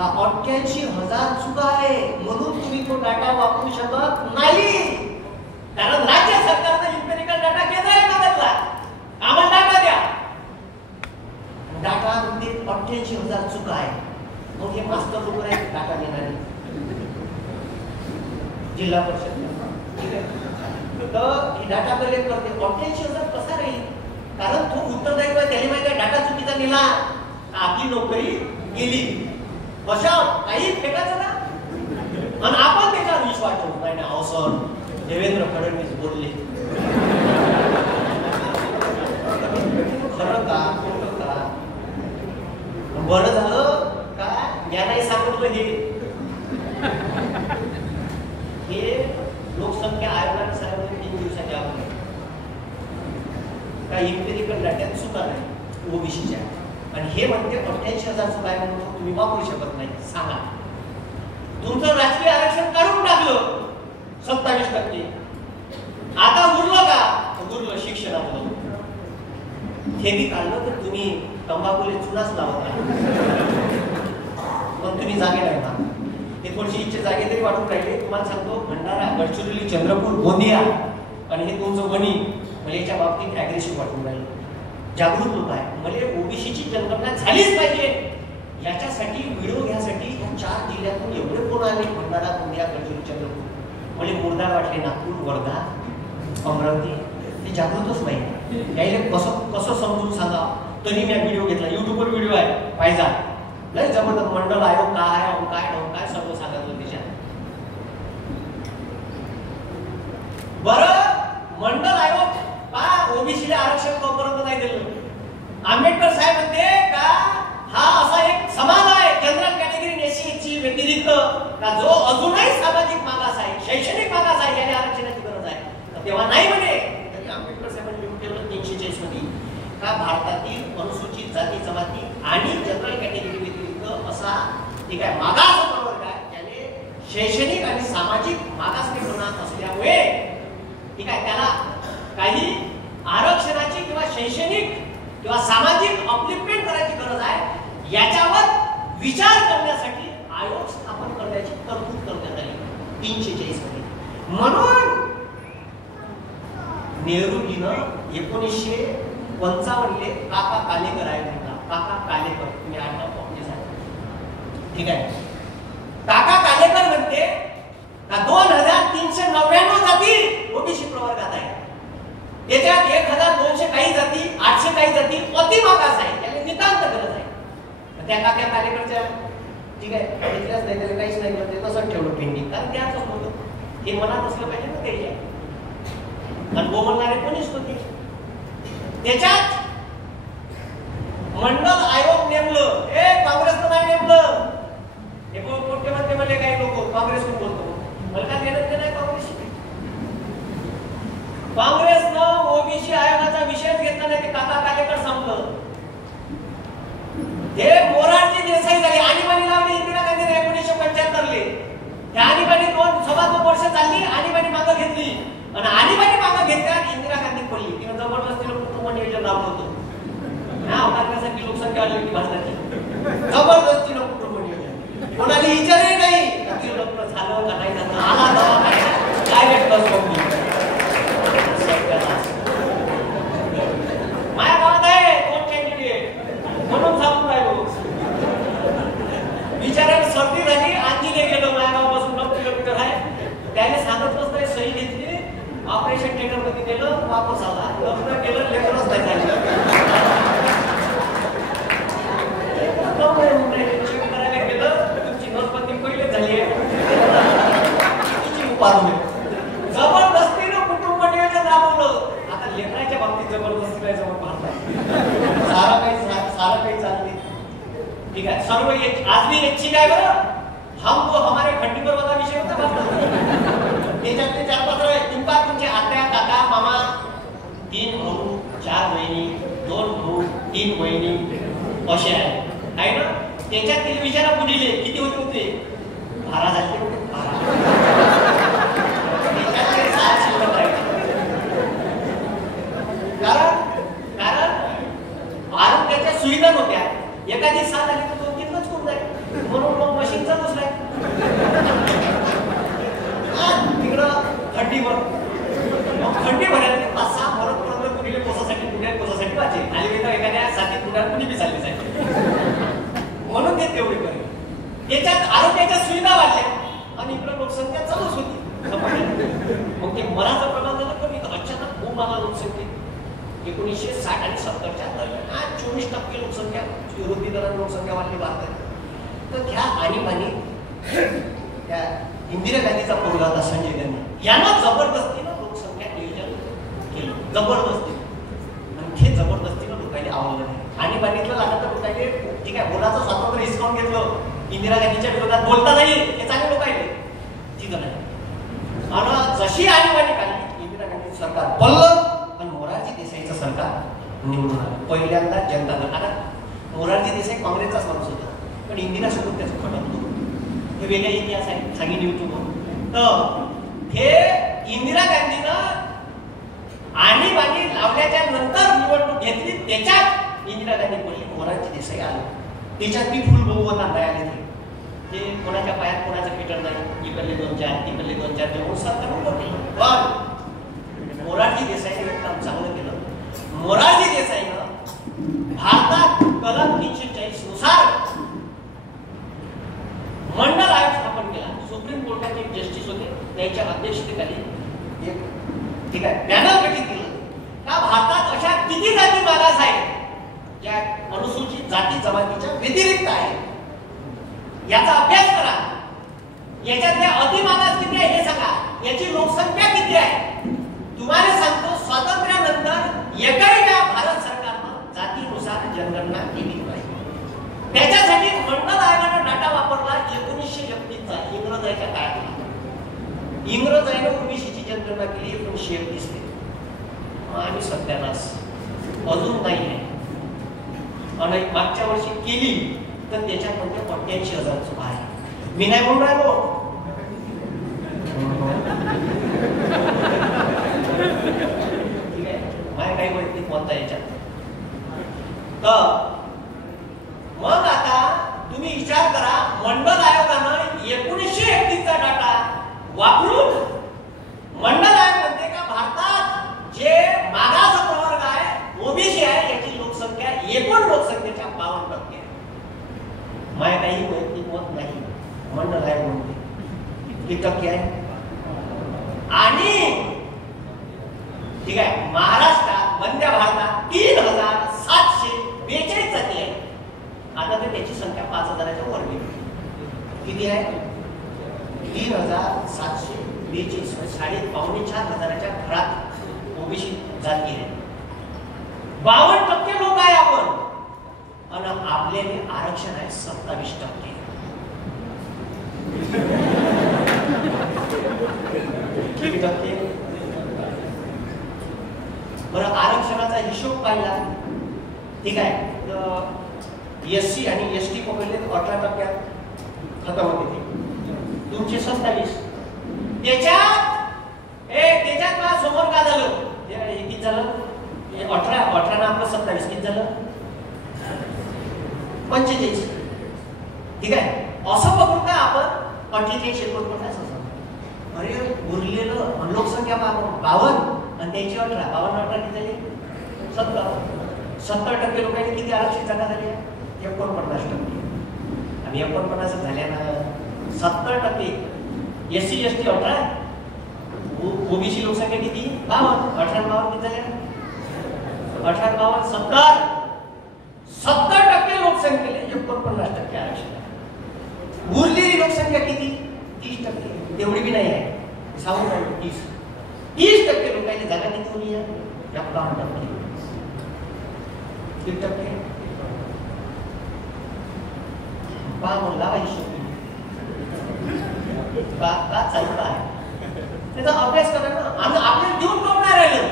88,000 चुका आहे म्हणून तुम्ही तो डाटा वापरू शकत नाही. कारण राज्य सरकारचा इम्पेरिकल डाटा केंद्राने मागितला, आम्हाला डाटा द्या. डाटा मध्ये 88,000 चुका आहे. मग हे मास्टर लोक आहेत डाटा देणारे जिल्हा परिषद. ठीक आहे, तर हे डाटा कलेक्ट करते. 88,000 कसा राहील? कारण तो उत्तरदायित्व त्याने माहिती डाटा चुकीचा नेला, आपली नोकरी गेली. अशा काही फेकायचं ना. आणि आपण त्याच्यावर विश्वास ठेवतो नाही ना. अहो सर, देवेंद्र फडणवीस बोलले, खरं का खोटं का? बरं झालं का यालाही सांगितलं हे लोकसंख्या आयोगाने सांगितलं 3 दिवसाच्या अगोदर का इम्पेरिकल डाट्यात चुका नाही ओबीसीच्या. आणि हे म्हणते 88,000 चुका आहे म्हणून तुम्ही वापरू शकत नाही. सांगा, तुमचं राजकीय आरक्षण काढून टाकलं 27%. आता उरलं का? उरलं शिक्षणातलं. हे बी काढलं तर तुम्ही तंबाखूला चुनाच लावत नाही. पण तुम्ही जागे नाही ना. ते थोडीशी इच्छा जागे तरी वाटून राहिले. तुम्हाला सांगतो, भंडारा, गडचिरोली, चंद्रपूर, गोंदिया आणि हे तुमचं वणी मला याच्या बाबतीत ॲग्रेसिव्ह वाटून राहिले. जागृत लोक आहे. मला ओबीसीची जनगणना झालीच पाहिजे याच्यासाठी व्हिडिओ घ्यासाठी या 4 जिल्ह्यातून एवढे कोण आले. भंडारा, गोंदिया, गडचिरोली, चंद्रपूर. मला मुर्दार वाटले नागपूर, वर्धा, अमरावती. ते जागृतच नाही. यायला कसं समजून सांगा. तरी मी व्हिडिओ घेतला. युट्यूबवर व्हिडिओ आहे, पाहिजा. लय जबरदस्त. मंडल आयोग काय आहे, काय सगळं सांगितलं त्याच्यात. बरं, मंडल आयोग ओबीसीला आरक्षण तोपर्यंत नाही दिलं. आंबेडकर साहेब म्हणते का हा असा एक समाज आहे जनरल कॅटेगरी एससी व्यतिरिक्त का जो अजूनही सामाजिक मागास आहे, शैक्षणिक मागास आहे, याला आरक्षणाची गरज आहे. तेव्हा नाही म्हणे. आंबेडकर साहेबांनी लिहून ठेवलं 346 मध्ये का भारतातील अनुसूचित जाती जमाती आणि जनरल कॅटेगरी व्यतिरिक्त असा ठीक आहे मागास वर्ग आहे त्याने शैक्षणिक आणि सामाजिक मागासलेपणा असल्यामुळे ठीक आहे त्याला काही आरक्षणाची किंवा शैक्षणिक किंवा सामाजिक अपलिफ्टमेंट करायची गरज आहे. याच्यावर विचार करण्यासाठी आयोग स्थापन करण्याची तरतूद करण्यात आली 346 मध्ये. म्हणून नेहरूजीनं 1955 काका कालेकर आहे म्हणता. काका कालेकर तुम्ही आठवण पाहुणे झाले. ठीक आहे, काका कालेकर म्हणते का 2399 जाती ओबीसी प्रवर्गात आहे. त्याच्यात 1200 काही जाती, 800 काही जाती अति मागास आहे. त्याला नितांत गरज आहे. त्या काका कालेकरच्या ठीक आहे इतिहास नाही, त्याला काहीच नाही करते, तसंच ठेवलं पेंडिंग. कारण त्याच होतं हे मनात असलं पाहिजे ना त्याच्या. आणि बोलणारे कोणीच होते. त्याच्यात मंडल आयोग नेमलं. काँग्रेसनं नाही नेमलं. हे कोणते म्हणते मला काही लोक काँग्रेसकडून बोलतो. मला काय देणं नाही काँग्रेसशी. काँग्रेसनं ओबीसी आयोगाचा विषयच घेतला नाही. ते काका कालेकर सांगलं. हे मोरारजी देसाई झाली. आणीबाणी लावली इंदिरा गांधीने 1975 त्या आणीबाणी 2 वर्ष चालली. आणीबाणी मागं घेतली आणि आणीबाणी मागं घेतल्यावर इंदिरा गांधी पडली. तिने जबरदस्तीनं कुटुंब नियोजन लावलं होतं. करण्यासाठी लोकसंख्या आली होती भारताची. जबरदस्तीनं कुटुंब नियोजन. कोणाला विचारही नाही लग्न झालं का नाही झालं. आला डायरेक्ट बस माझ्या गावात आहे 2 कॅन्डिडेट म्हणून सांगून राहिलो. ठीक आहे, सर्व आज भी ऐच्छिक आहे बरं. हम तो हमारे खंडी पर्वता विषय होता त्याच्यातले 4-5 तुमका तुमचे आत्या काका मामा 3 भाऊ 4 बहिणी 2 भाऊ 3 बहिणी असे आहे ना. त्याच्यातील विचारा बुडीले किती होते 12 झाले होते 12. त्याच्यातले 7 शिल्लक राहिले. कारण आरोग्याच्या सुविधा नव्हत्या. एखादी 7 आली तर 2-3च होऊन जाईल म्हणून मग मशीनचा दुसरा तिकडं खड्डीवर मग खड्डी भरायला 5-6 फरक पडलं. कुणीला कोसासाठी पुण्यात कोसासाठी वाचे आली तर एखाद्या 7 पुण्यात कुणी बी चालली जाईल म्हणून ते तेवढे करेल. त्याच्यात आरोग्याच्या सुविधा वाढल्या आणि इकडं लोकसंख्या चालूच होती. मग ते मराचं प्रमाण झालं कमी. अचानक खूप आला लोकसंख्येत 1960 आणि 70च्या दरम्यान आज 24% लोकसंख्या विरोधी दरात लोकसंख्या वाढली भारतात. तर त्या आणीबाणी त्या इंदिरा गांधीचा पोरगा होता संजय गांधी यांना जबरदस्तीनं लोकसंख्या नियोजन केलं. जबरदस्ती आणि हे जबरदस्तीनं लोकांनी आवडलं नाही. आणीबाणीतलं लागलं तर लोकांनी ठीक आहे बोलाचं स्वातंत्र्य हिसकावून घेतलं. इंदिरा गांधीच्या विरोधात बोलता नाही हे चांगले लोक आहेत ठीक नाही. आणि जशी आणीबाणी काढली इंदिरा गांधी सरकार पडलं पण मोरारजी देसाईचं सरकार निवडून आलं. पहिल्यांदा जनता दल. आता मोरारजी देसाई काँग्रेसचाच माणूस होता पण इंदिरा सोबत त्याचं खटक होतं. हे वेगळा इतिहास आहे सांगेन युट्यूबवर. तर हे इंदिरा गांधीनं आणीबाणी लावल्याच्या नंतर निवडणूक घेतली. त्याच्यात इंदिरा गांधी बोलली मोरारजी देसाई आले. त्याच्यात मी फुल बहुमत आणता आले नाही. ते कोणाच्या पायात कोणाचं पीटर नाही. इकडले 2-4 तिकडले 2-4 देऊन सरकार उभं केलं. पण मोरारजी देसाईने एक काम चांगलं केलं. मोरारजी देसाईनं भारतात कलम 340 नुसार मंडल आयोग स्थापन केला. सुप्रीम कोर्टाचे जस्टिस होते त्यांच्या अध्यक्षतेखाली एक ठीक आहे पॅनल गठीत केलं का भारतात अशा किती जाती मागास आहेत ज्या अनुसूचित जाती जमातीच्या व्यतिरिक्त आहे याचा अभ्यास करा. याच्यातल्या अतिमागास किती आहे हे सांगा. याची लोकसंख्या किती आहे. तुम्हाला सांगतो स्वातंत्र्यानंतर एकही भारत सरकारनं जातीनुसार जनगणना केली नाही. त्याच्यासाठी मंडल आयोगाने डाटा वापरला 1931 चा इंग्रजांच्या काळात. इंग्रजांनी ओबीसीची जनगणना केली 1931 मध्ये. आम्ही सत्यानाश अजून नाही आहे आणि मागच्या वर्षी केली तर त्याच्यामध्ये 88,000 चुका आहे. मी नाही म्हणून राहिलो ठीक आहे. माझ्या काही वैयक्तिक मत आहे याच्यात. तर मग आता तुम्ही विचार करा मंडल आयोगानं 1931 चा डाटा वापरून मंडल आयोग म्हणते का भारतात जे मागास प्रवर्ग आहे ओबीसी आहे याची लोकसंख्या एकूण लोकसंख्येच्या 52% आहे. माझ्या काही वैयक्तिक मत नाही. मंडल आयोग म्हणते किती टक्के आहे. आणि ठीक आहे महाराष्ट्रात वंद्या भारतात 3,742 जाती आहे. आता तर त्याची संख्या 5,000च्या वर गेली. किती आहे 3,742 4,500च्या घरात ओबीसी जाती आहे. 52% लोक आहे आपण आणि आपल्याने आरक्षण आहे 27%. किती टक्के बरं. आरक्षणाचा हिशोब पाहिला ठीक आहे तर एससी आणि एसटी पकडले 18% खतम होते. तुमचे 27 त्याच्यात मला समोर का झालं किती झालं 18 ना आपलं 27 किती झालं 45 ठीक आहे. असं बघू का आपण 48 49 असं. अरे उरलेलं लोकसंख्या 52 आणि त्याची 18 52 किती झाली 70% लोकांनी किती आरक्षित जागा झाली 49% आणि 49 झाल्या ना 70% एससी एसटी 18 ओबीसी लोकसंख्या किती 52 18 52 किती झाल्या 18 52 70% लोकसंख्येला 49% आरक्षण. उरलेली लोकसंख्या किती 30%. तेवढी बी नाही आहे सांगू 30% लोकांनी जागा किती होती 51%. किती टक्के पहा म्हणला पाहिजे का चालता आहे त्याचा अभ्यास करा ना. आणि आपल्याला देऊन कोण नाही राहिलं.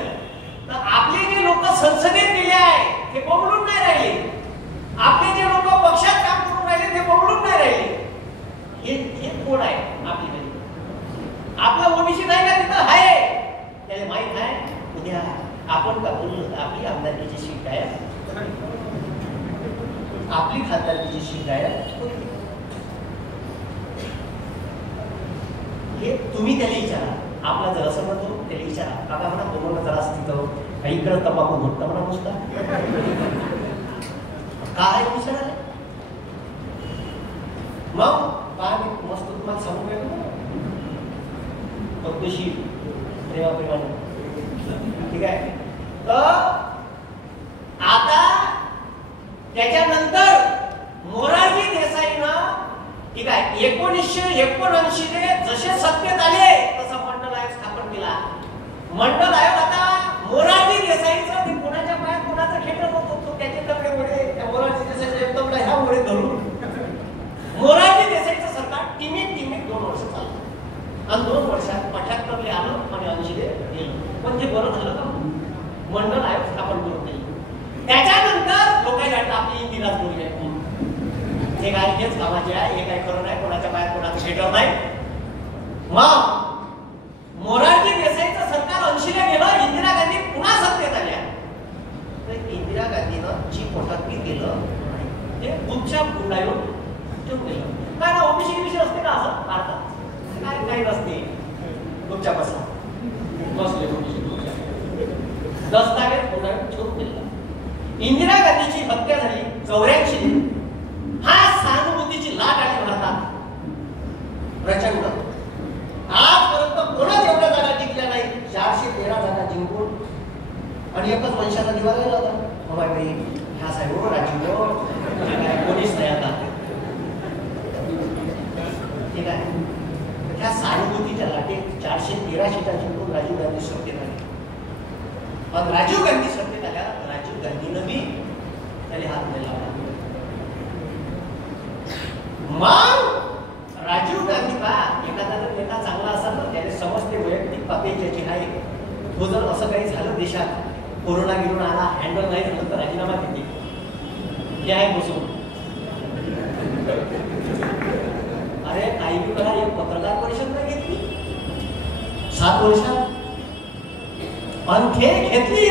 तर आपले जे लोक संसदेत गेले आहे ते बघून नाही राहिले. आपले जे लोक पक्षात काम करून राहिले ते बघून नाही राहिले. हे कोण आहे आपली? आपला ओबीसी नाही का तिथं आहे. त्याला माहित आहे उद्या आपण का बोललो आपली आमदारकीची सीट आहे, आपली खासदारकीची सीट आहे. हे तुम्ही त्याला विचारा. आपला जर असं म्हणतो त्याला विचारा काका म्हणा तुम्हाला जरा तिथं काही इकडं तंबाखू घोटता म्हणा नुसता काय विचारा. मग काय मस्त तुम्हाला सांगू काय पद्धतशीर प्रेमाप्रमाणे. ठीक आहे. तर आता त्याच्यानंतर मोरारजी देसाईनं ठीक आहे 1979 ने जसे सत्तेत आले तसं मंडल आयोग स्थापन केला. मंडल आयोग आता मोरारजी देसाईचं ते कोणाच्या पायात कोणाचं खेळत होतो त्याचे तगडे ओढे त्या मोरारजी देसाईचे एकदम ह्या ओढे धरून मोरारजी देसाईचं सरकार टिमीत 2 वर्ष चाललं. आणि 2 वर्षात 78 ले आलं आणि 80 ले गेलं. पण ते बरं झालं का मंडल आयोग स्थापन करून दिली. त्याच्यानंतर लोकांनी वाटलं आपली इंदिराज बोलली आहे हे काय हेच कामाचे आहे, हे काय खरं नाही, कोणाच्या बाहेर कोणाचं शेटर नाही. मग मोरारजी देसाईचं सरकार 80 ला गेलं. इंदिरा गांधी पुन्हा सत्तेत आल्या. तर इंदिरा गांधीनं जी पोटात केलं ते गुपच्या गुंडाळून ठेवून दिलं. काय ना ओबीसी विषय असते का असं भारतात काय काही नसते. गुपच्या बसा बसले दस्तावेज गुंडाळून ठेवून दिलं. इंदिरा गांधीची हत्या झाली 84. हा सहानुभूतीची लाट आली भारतात प्रचंड. आजपर्यंत कोणाच एवढ्या जागा जिंकल्या नाही. 413 जागा जिंकून आणि एकच वंशाचा दिवा गेला होता. बाई ह्या साहेब राजीव कोणीच नाही आता. ठीक आहे. ह्या सहानुभूतीच्या लाटेत 413 सीटा जिंकून राजीव गांधी सत्तेत आले. पण राजीव गांधी सत्तेत आल्या राजीव गांधीनं बी त्याला हात नाही लावला. मग राजीव गांधी का एखादा जर नेता चांगला असेल तर त्याने समजते वैयक्तिक पातळी ज्याची आहे तो जर असं काही झालं देशात कोरोना गिरून आला हँडल नाही झालं तर राजीनामा देते. हे आहे बसून अरे काही बी करा. एक पत्रकार परिषद नाही घेतली 7 वर्षात. पण घेतली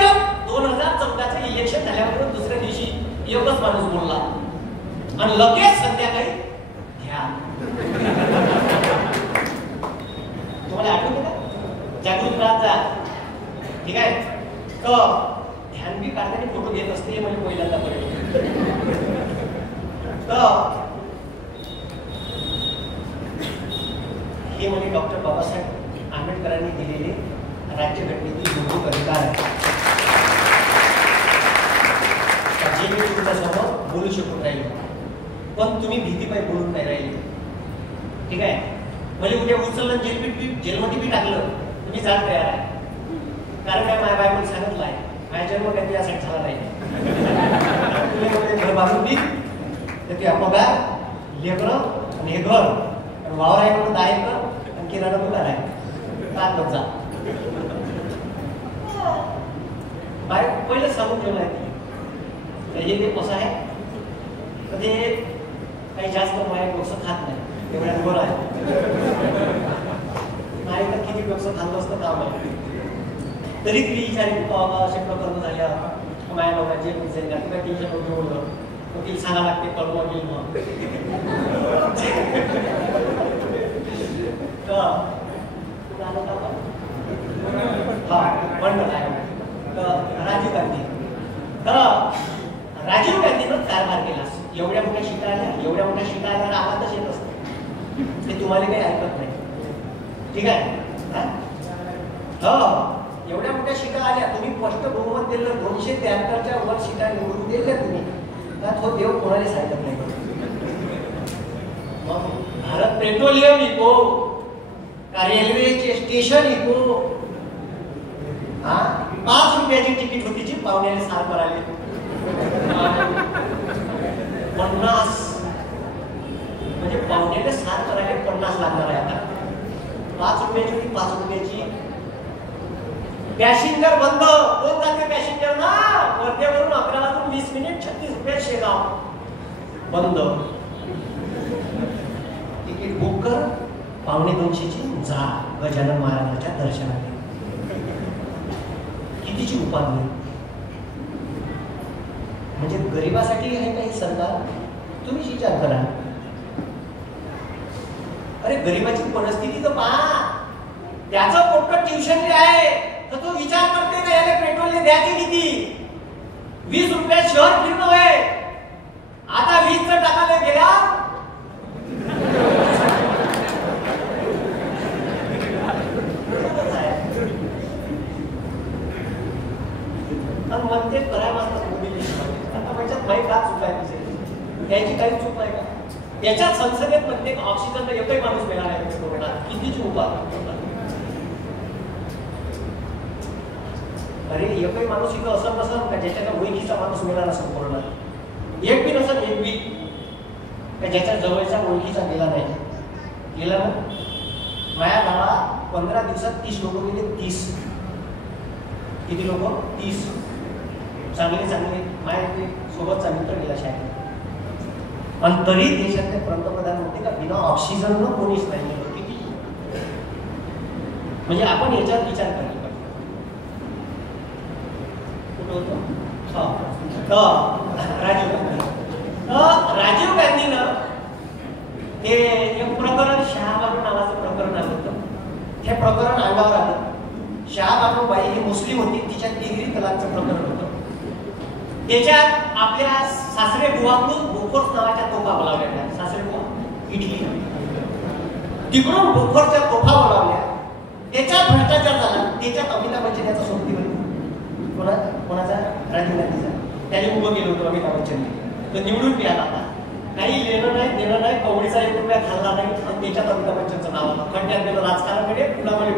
2014चं इलेक्शन झाल्यावर दुसऱ्या दिवशी एकच माणूस बोलला आणि लगेच संध्याकाळी घ्या. तुम्हाला आठवते का जागृत राहता. ठीक आहे. तर ध्यान बी काढताना फोटो घेत असते म्हणजे पहिल्यांदा पर्यंत. तर हे म्हणजे डॉक्टर बाबासाहेब आंबेडकरांनी दिलेले राज्यघटनेतील मूलभूत अधिकार आहे. जे मी तुमच्यासमोर बोलू शकून राहिले पण तुम्ही भीतीपायी बोलून नाही राहिले. ठीक आहे. म्हणजे उद्या उचललं जेलमध्ये बी टाकलं तुम्ही जाण तयार आहे. कारण काय माझ्या बायकोने सांगितलं आहे माझ्या जन्म काही यासाठी झाला नाही. तुम्ही घर बांधून दी तर ते अपघात लेकरं आणि हे घर आणि वावर आहे म्हणून 10 एकर आणि किराणा दुकान आहे काय जा पहिलं सांगून ठेवलं आहे. हे ते कसं आहे तर ते काही जास्त माझ्या डोकं खात नाही एवढ्यात बरं आहे. नाही तर किती डोकं खाल्लं असतं काम आहे. तरी ती विचारी बाबा असे प्रकरण झाल्या माझ्या लोकांचे किंवा टीच्या लोक बोललं तर ती सांगा लागते कळवा गेल मग राजीव गांधी. राजीव गांधीनं कारभार केला. एवढ्या मोठ्या शिटा आल्या आवाजच येत असत ते तुम्हाला काही ऐकत नाही. ठीक आहे. एवढ्या मोठ्या शिटा आल्या तुम्ही स्पष्ट बहुमत दिलं 273च्या वर शिटा निवडून दिल्या तुम्ही का तो देव कोणाला सांगत नाही. मग भारत पेट्रोलियम इको का रेल्वेचे स्टेशन इको 5 रुपयाची तिकीट होती जी पाहुण्याने 7 करायला 50 पाहुण्याला 7 करायला 50 लागणार आहे. आता 5 रुपयाची होती, 5 रुपयाची. पॅसेंजर बंद. कोण जाते पॅसेंजर ना? वर्धेवरून 11 वाजून 20 मिनिट 36 रुपये शेगाव बंद. तिकीट बुक कर, 1:45ची जा गजानन महाराजांच्या दर्शनाला. कितीची उपाधी. म्हणजे गरिबासाठी आहे काही सरकार? तुम्हीच विचार करा. अरे गरिबाची परिस्थिती तर पहा. त्याचं पोटकं ट्युशन आहे तर तो विचार करते ना याला पेट्रोलने द्यायचे किती. 20 रुपयात शहर फिरणं आहे. आता 20 टाकायला गेला म्हणते करायला मात्र आता म्हणजे माहीत का चूक आहे याची काही चूक आहे का? याच्यात संसदेत म्हणते ऑक्सिजनला एकही माणूस मिळाला नाही कोरोनात. कितीची उपाय. अरे एकही माणूस इथं असं नसं का ज्याच्या ओळखीचा माणूस मिळाला नसेल कोरोनात. एक बी नसेल, एक बी का ज्याच्या जवळचा ओळखीचा गेला नाही. गेला ना. माझ्या गावात 15 दिवसात 30 लोक गेले. 30. किती लोक? 30. चांगले चांगले माझ्या सोबतचा मित्र गेला शाळेत. पण तरी देशातले पंतप्रधान म्हणते का बिना ऑक्सिजन न कोणीच नाही. किती म्हणजे आपण याच्यावर विचार करायला पाहिजे. राजीव गांधी. राजीव गांधीनं ते एक प्रकरण शहाबानू नावाचं प्रकरण आलं होतं. हे प्रकरण अंगावर आलं. शहाबानू बाई ही मुस्लिम होती. तिच्या 3 तलाकचं प्रकरण होतं. त्याच्यात आपल्या सासरे बुवाकडून बोफोर्स नावाच्या तोफा बोलावल्या. सासरे बुवा इटली. तिकडून बोफोर्सच्या तोफा बोलावल्या. त्याच्यात भ्रष्टाचार झाला. त्याच्यात अमिताभ बच्चन याचा सोबती होती. कोणाचा? राजीव गांधीचा. त्याने उभं केलं होतं अमिताभ बच्चनने. तो निवडून मिळाला. आता काही लेणं नाही देणं नाही. कवडीचा 1 रुपया खाल्ला नाही. त्याच्यात अमिताभ बच्चनचं नाव आलं. खंड्यात गेलं राजकारणाकडे पुण्यामध्ये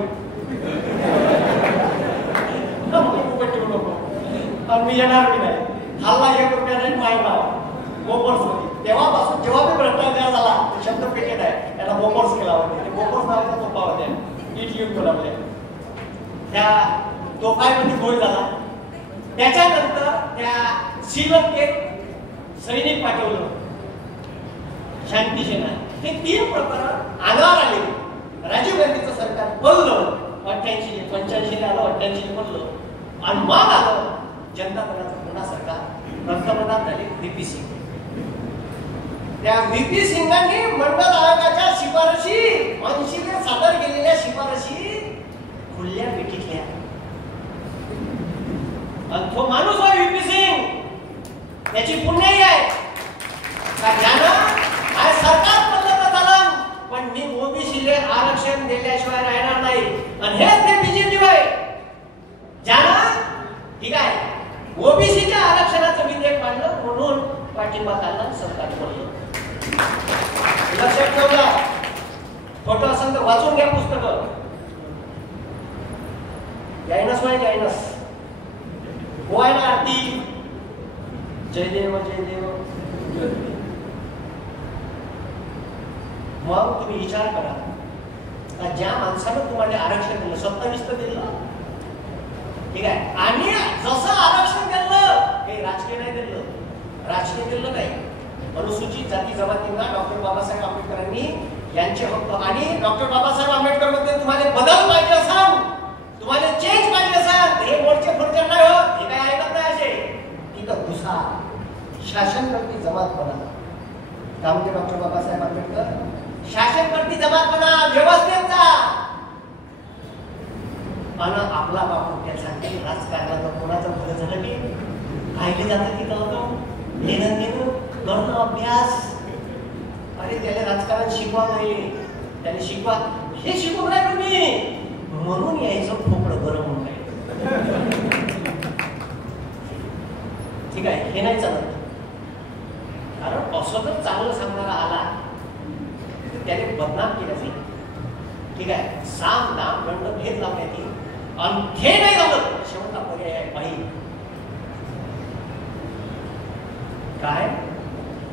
मी येणार नाही. खाल्ला 1 रुपया नाही माहिती बोफोर्स मध्ये. तेव्हापासून जेव्हा मी भ्रष्टाचार झाला शब्द पेटेड आहे त्याला बोफोर्स केला होता. बोफोर्स नावाचा तोफा होत्या. इट युद्ध बनवले. त्या तोफामध्ये गोळ झाला. त्याच्यानंतर त्या श्रीलंकेत सैनिक पाठवलं. शांती सेना. हे 3 प्रकरण अंगावर आले. राजीव गांधीचं सरकार पडलं. 88 85 आलं. 88 पडलं. आणि मग आलं जनता दलाचं पुन्हा सरकार. पंतप्रधान झाले व्ही.पी. सिंग. त्या व्ही.पी. सिंगांनी मंडल आयोगाच्या शिफारशी 80 सादर केलेल्या शिफारशी खुल्या मिठीतल्या. आणि तो माणूस आहे व्ही.पी. सिंग. त्याची पुण्याई आहे का ज्यानं काय सरकार पडलं तर झालं पण मी ओबीसीले आरक्षण दिल्याशिवाय राहणार नाही. आणि हेच ते बीजेपी आहे ज्यानं ठीक आहे ओबीसीच्या आरक्षणाचं विधेयक मांडलं म्हणून पाठिंबा काढला. सरकार पडलं. लक्षात ठेवला. खोटं असेल तर वाचून घ्या पुस्तकं. जाईनस माहिती जाईनस होय ना आरती. जयदेव जयदेव. मग तुम्ही विचार करा ज्या माणसानं तुम्हाला आरक्षण दिलं 27 तर दिलं ठीक आहे. आणि जसं आरक्षण दिलं हे राजकीय नाही दिलं. राजकीय दिलं नाही. अनुसूचित जाती जमातींना डॉक्टर बाबासाहेब आंबेडकरांनी यांचे हक्क आणि डॉक्टर बाबासाहेब आंबेडकर मध्ये तुम्हाला बदल पाहिजे असाल तुम्हाला चेंज पाहिजे असाल हे मोर्चे फुर्चे नाही होत. हे काय ऐकत नाही असे. तिथं घुसा शासनकर्ती जमात बना. का म्हणजे डॉक्टर बाबासाहेब आंबेडकर शासनकर्ती जमात बना. व्यवस्थेचा आणि आपला बापू त्यासाठी राजकारणाचं कोणाचं भलं झालं की पाहिले जातं की कळतं लेणं देणं करणं अभ्यास. अरे त्याला राजकारण शिकवा नाही. त्याला शिकवा. हे शिकवत नाही तुम्ही म्हणून यायचं खोपडं गरम होऊन आहे. ठीक आहे. हे नाही चालत. कारण असं जर चांगलं सांगणारा आला तर त्याने बदनाम केलं जाईल. ठीक आहे. साम दाम दंड भेद लावण्यात येईल. आणि हे नाही झालं शेवटचा पर्याय आहे बाई. काय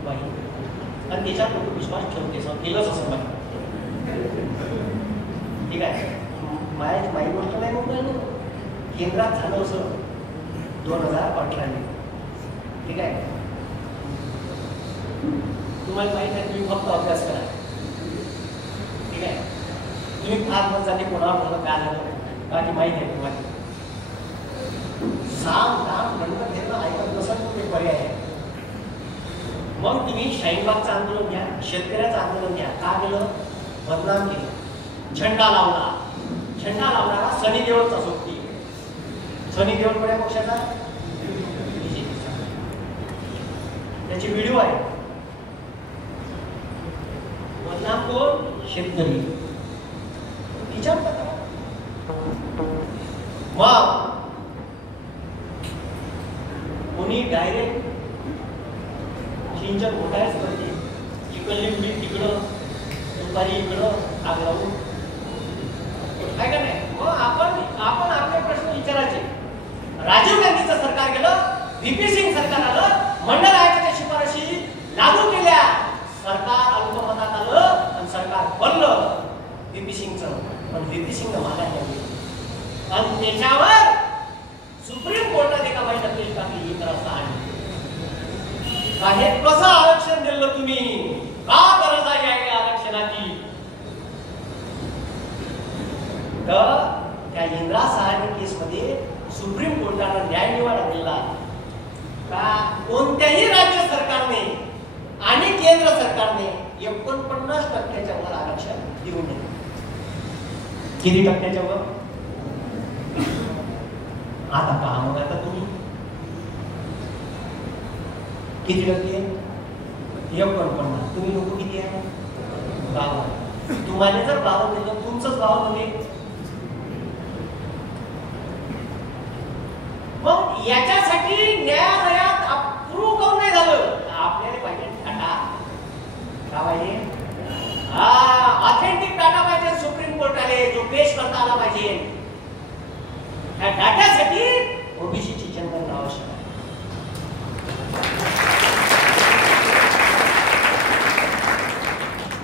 बाई आणि त्याच्यात लोक विश्वास ठेवते केलंच असं मला. ठीक आहे, माझी गोष्ट नाही म्हणून केंद्रात झालं असं 2018. ठीक आहे, तुम्हाला माहित आहे, तुम्ही फक्त अभ्यास करा. ठीक आहे, तुम्ही फार मत जाते कोणावर झालं काय झालं बाकी माहित आहे तुम्हाला. साम दाम दंड घेणं ऐकत नसाल ते पर्याय आहे. मग तुम्ही शाहीनबागचं आंदोलन घ्या, शेतकऱ्याचं आंदोलन घ्या. का केलं? बदनाम केलं, झेंडा लावला. झेंडा लावणारा सनी देओलचा सोबती. सनी देओल कोण्या पक्षाचा? बीजेपीचा. त्याची व्हिडिओ आहे. बदनाम कोण? शेतकरी. विचार करा. मग कोणी डायरेक्ट सिंचन घोटाळ्याच करते. चिकनली उडी तिकडं, दुपारी इकडं आग लावून काय का नाही. मग आपण आपले प्रश्न विचारायचे. राजीव गांधीचं सरकार गेलं, व्हीपी सिंग सरकार आलं, मंडल आयोगाच्या शिफारशी लागू केल्या, सरकार अल्पमतात आलं आणि सरकार बनलं व्हीपी सिंगचं. पण व्हीपी सिंग मागायला लागली आणि त्याच्यावर सुप्रीम कोर्टात एका बाईला केली टाकली. एक रस्ता आणि हे कसं आरक्षण दिलं तुम्ही? का गरज आहे या आरक्षणाची? तर त्या इंदिरा सहानी केसमध्ये सुप्रीम कोर्टानं न्यायनिवाडा दिला का कोणत्याही राज्य सरकारने आणि केंद्र सरकारने 49% वर आरक्षण देऊ नये. किती टक्क्याच्या वर? आता पहा मग आता तुम्ही किती टक्के? 49. तुम्ही लोक किती आहे? 52. तुम्हाला जर 52 दिलं, तुमचंच 52 मग याच्यासाठी न्यायालयात अप्रूव्ह करून नाही झालं. आपल्याला पाहिजे डाटा. काय पाहिजे? ऑथेंटिक डाटा पाहिजे सुप्रीम कोर्टाला, जो पेश करता आला पाहिजे. त्या डाटासाठी ओबीसीची जनगणना आवश्यक आहे.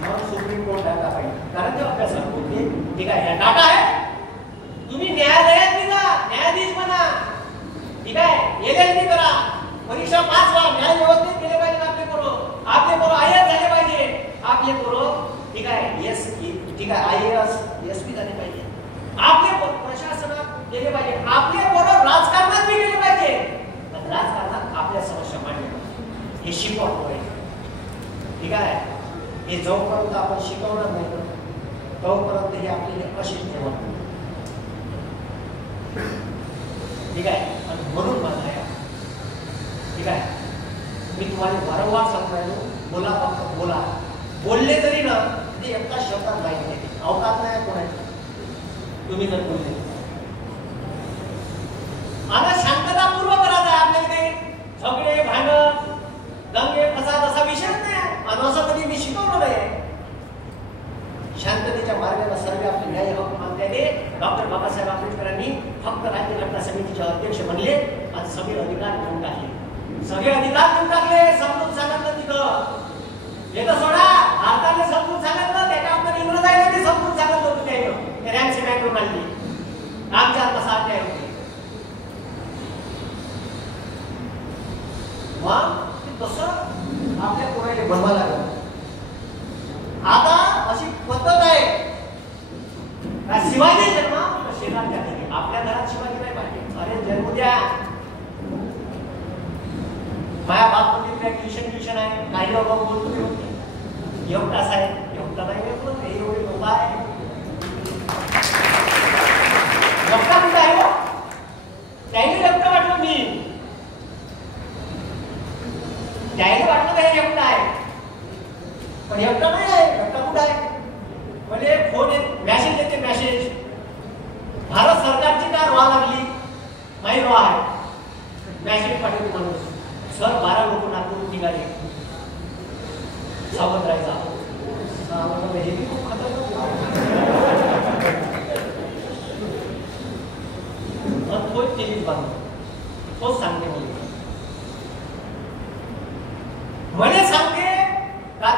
मग सुप्रीम कोर्ट डाटा पाहिजे, कारण ते अभ्यास करते. ठीक आहे, डाटा आहे, तुम्ही न्यायालयात जा, न्यायाधीश बना. ठीक आहे, एलएलबी करा, परीक्षा पास व्हा, न्याय व्यवस्थित केले पाहिजे. आपले पोरं आयएएस झाले पाहिजे. आपले पोरं ठीक आहे एस ठीक आहे आयएएस एसपी झाले पाहिजे. आपले प्रशासनात गेले पाहिजे. आपले पोरं राजकारणात बी गेले पाहिजे. पण राजकारणात आपल्या समस्या मांडल्या हे शिकवतो आहे. ठीक आहे, हे जोपर्यंत आपण शिकवणार नाही तोपर्यंत हे आपल्याला अशीच ठेवणार. ठीक आहे, आणि म्हणून माझा आहे. ठीक आहे, मी तुम्हाला वारंवार सांगतो आहे, बोला फक्त बोला. बोलले तरी ना ते एका शब्दात माहिती नाही, अवकात नाही कोणाची. तुम्ही जर बोलले आता शांततापूर्वक करायचं आहे. आपल्याला काही झगडे भांडण दंगे फसाद असा विषय नाही. आणि असं कधी मी शिकवलं नाही. शांततेच्या मार्गाने सर्व आपले न्याय हक्क मागण्याने डॉक्टर बाबासाहेब आंबेडकरांनी फक्त राज्य घटना समितीचे अध्यक्ष बनले आणि सगळे अधिकार घेऊन टाकले. सगळे अधिकार घेऊन टाकले. समजून सांगितलं तिथं येतं सोडा. भारताने समजून सांगितलं, त्याच्यानंतर इंग्रजांनी समजून सांगितलं होतं. त्यानं रॅम्सी बँकवर आणली. आमच्या कसा अन्याय होते. मग तसं आपल्या कोणाला बनवा लागलं. आता अशी पद्धत आहे का शिवाजी जन्म शेजारच्या घरी. आपल्या घरात शिवाजी नाही पाहिजे. अरे जन्म द्या. माझ्या बाप म्हणजे ट्युशन आहे. काही लोक बोलतो एकटाच आहे. एकटा नाही एवढे लोक आहे. एकटा कुठं आहे हो? त्याने एकटं वाटलं मी. त्याने वाटलं का हे एकटा आहे, पण एकटा नाही आहे. एकटा कुठं आहे? म्हणजे फोन मॅसेज येते. मॅसेज भारत सरकारची का रॉ लागली? माही रॉ आहे. मॅसेज पाठवतो माणूस, सर 12 लोक नागपूर निघाले, सावध राहायचा. हे खूप खतरनाक. तोच तेवीस बांधतो, तोच सांगते मला सांगते का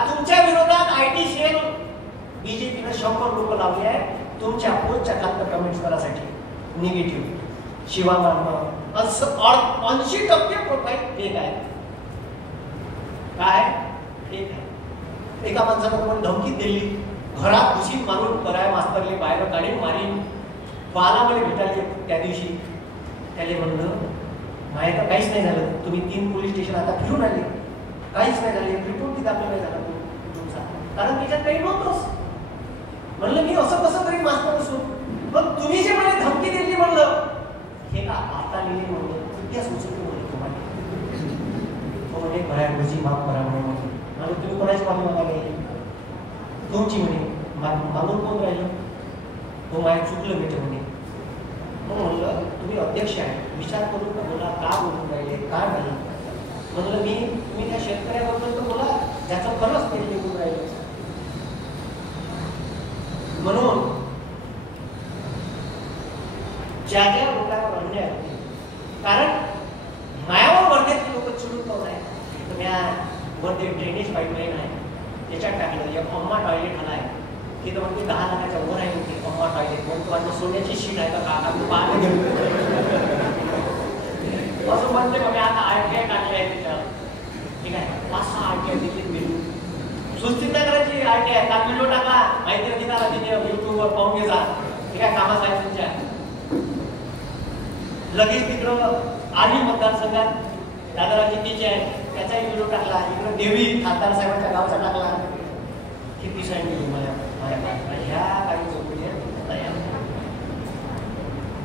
बीजेपीनं 100 लोक लावले आहे तुमच्या पोस्टच्या खालत कमेंट्स करासाठी निगेटिव्ह शिवा मारणं. 80% प्रोफाईल फेक आहे. काय फेक आहे. एका माणसानं तुम्हाला धमकी दिली, घरात घुशीत मारून कराय मास्तरले बाहेर काढीन मारीन. बाला मला भेटायला त्या दिवशी त्याला म्हणलं माहिती तर काहीच नाही झालं, तुम्ही 3 पोलीस स्टेशन आता फिरून आले, काहीच नाही झाले, रिपोर्ट दाखल नाही झाला तुमचा, कारण त्याच्यात काही नव्हतंच. म्हणलं मी असं कसं तरी मास्तर असून, पण तुम्ही जे मला धमकी दिली म्हणलं हे का आता लिहिले म्हणलं कुठल्या सुचवतो म्हणे तुम्हाला. तो म्हणे बाहेर गुजी माफ करा म्हणे. आणि तुम्ही कोणाची माफी मागायला तुमची म्हणे मागून कोण राहिलं, तो माझ्या चुकलं भेटे म्हणे. मग म्हणलं तुम्ही अध्यक्ष आहे, विचार करून का बोला, का बोलून राहिले, काय नाही. म्हणलं तुम्ही त्या शेतकऱ्याबद्दल तर बोला ज्याचं खरंच ते निघून राहिलं. म्हणून ज्या ज्या लोकांवर अन्याय होते, कारण मायावर वर्धेतले लोक चिडून तो नाही तर त्या वर्धे ड्रेनेज पाईपलाईन आहे त्याच्यात टाकलं, एक अम्मा टॉयलेट आला आहे तिथं म्हणते 10 लाखाच्या वर आहे होती अम्मा टॉयलेट. म्हणून तुम्हाला सोन्याची शीट आहे का काका तू पाहत असं म्हणते. मग आता RTI टाकले आहे त्याच्यावर, ठीक आहे 5-6 RTI दिल्लीत मिळून सुस्थित नाही करायची. RTI का व्हिडिओ टाकला माहिती अधिकारा तिथे युट्यूबवर पाहून घ्यायचा, ठीक आहे कामा साहेबांच्या. लगेच तिकडं आर्मी मतदारसंघात दादाराजी टीचे आहे त्याचाही व्हिडिओ टाकला, इकडं देवी खासदार साहेबांच्या गावचा टाकला. किती साईड दिली मला ह्या काही चौकडी तयार.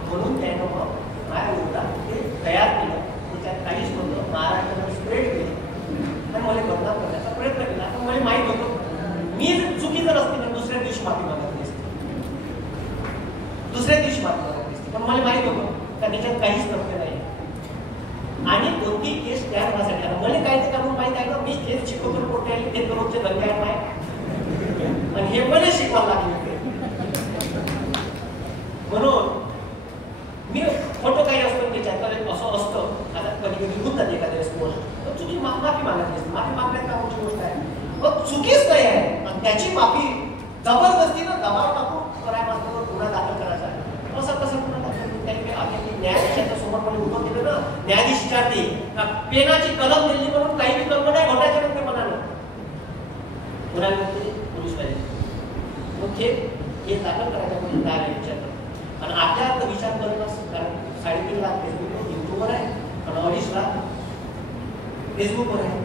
म्हणून त्यानं मग माझ्या विरोधात ते तयार केलं, त्याच्यात काहीच नव्हतं, महाराष्ट्रानं स्प्रेड केलं आणि मला बदनाम करण्याचा प्रयत्न केला. पण मला माहीत होतं मी चुकीचं नसते तर दुसऱ्या दिवशी माफी मागत नसते, दुसऱ्या दिवशी माफी मागत नसते. पण मला माहीत होतं का त्याच्यात काहीच तथ्य नाही आणि कोणती केस तयार होण्यासाठी. आता मला काय ते काढून माहीत आहे ना, मी तेच शिकवतो कोणते आले ते करोडचे धंदे आहे आणि हे मला शिकवायला लागले. म्हणून मी फोटो काही असतो त्याच्यात असं असतं. आता कधी कधी होतात एखाद्या गोष्ट तर चुकी माफी मागत नसते, माफी मागण्यात का मोठी गोष्ट आहे. मग चुकीच नाही आहे आणि त्याची माफी जबरदस्तीनं दबाव टाकून करायला मात्र गुन्हा दाखल करायचा आहे. असं कसं गुन्हा दाखल न्यायाधीशाच्या समोर मला उभं केलं ना, न्यायाधीश विचारते पेनाची कलम दिली म्हणून काही बी कल्पना नाही घोटायच्या नंतर म्हणालं गुन्हा पोलीस पाहिजे. मग हे दाखल करायच्या म्हणजे काय विचार करतो आणि आपल्या विचार करणं, कारण 3.5 लाख फेसबुक युट्यूबवर आहे आणि 2.5 लाख फेसबुकवर आहे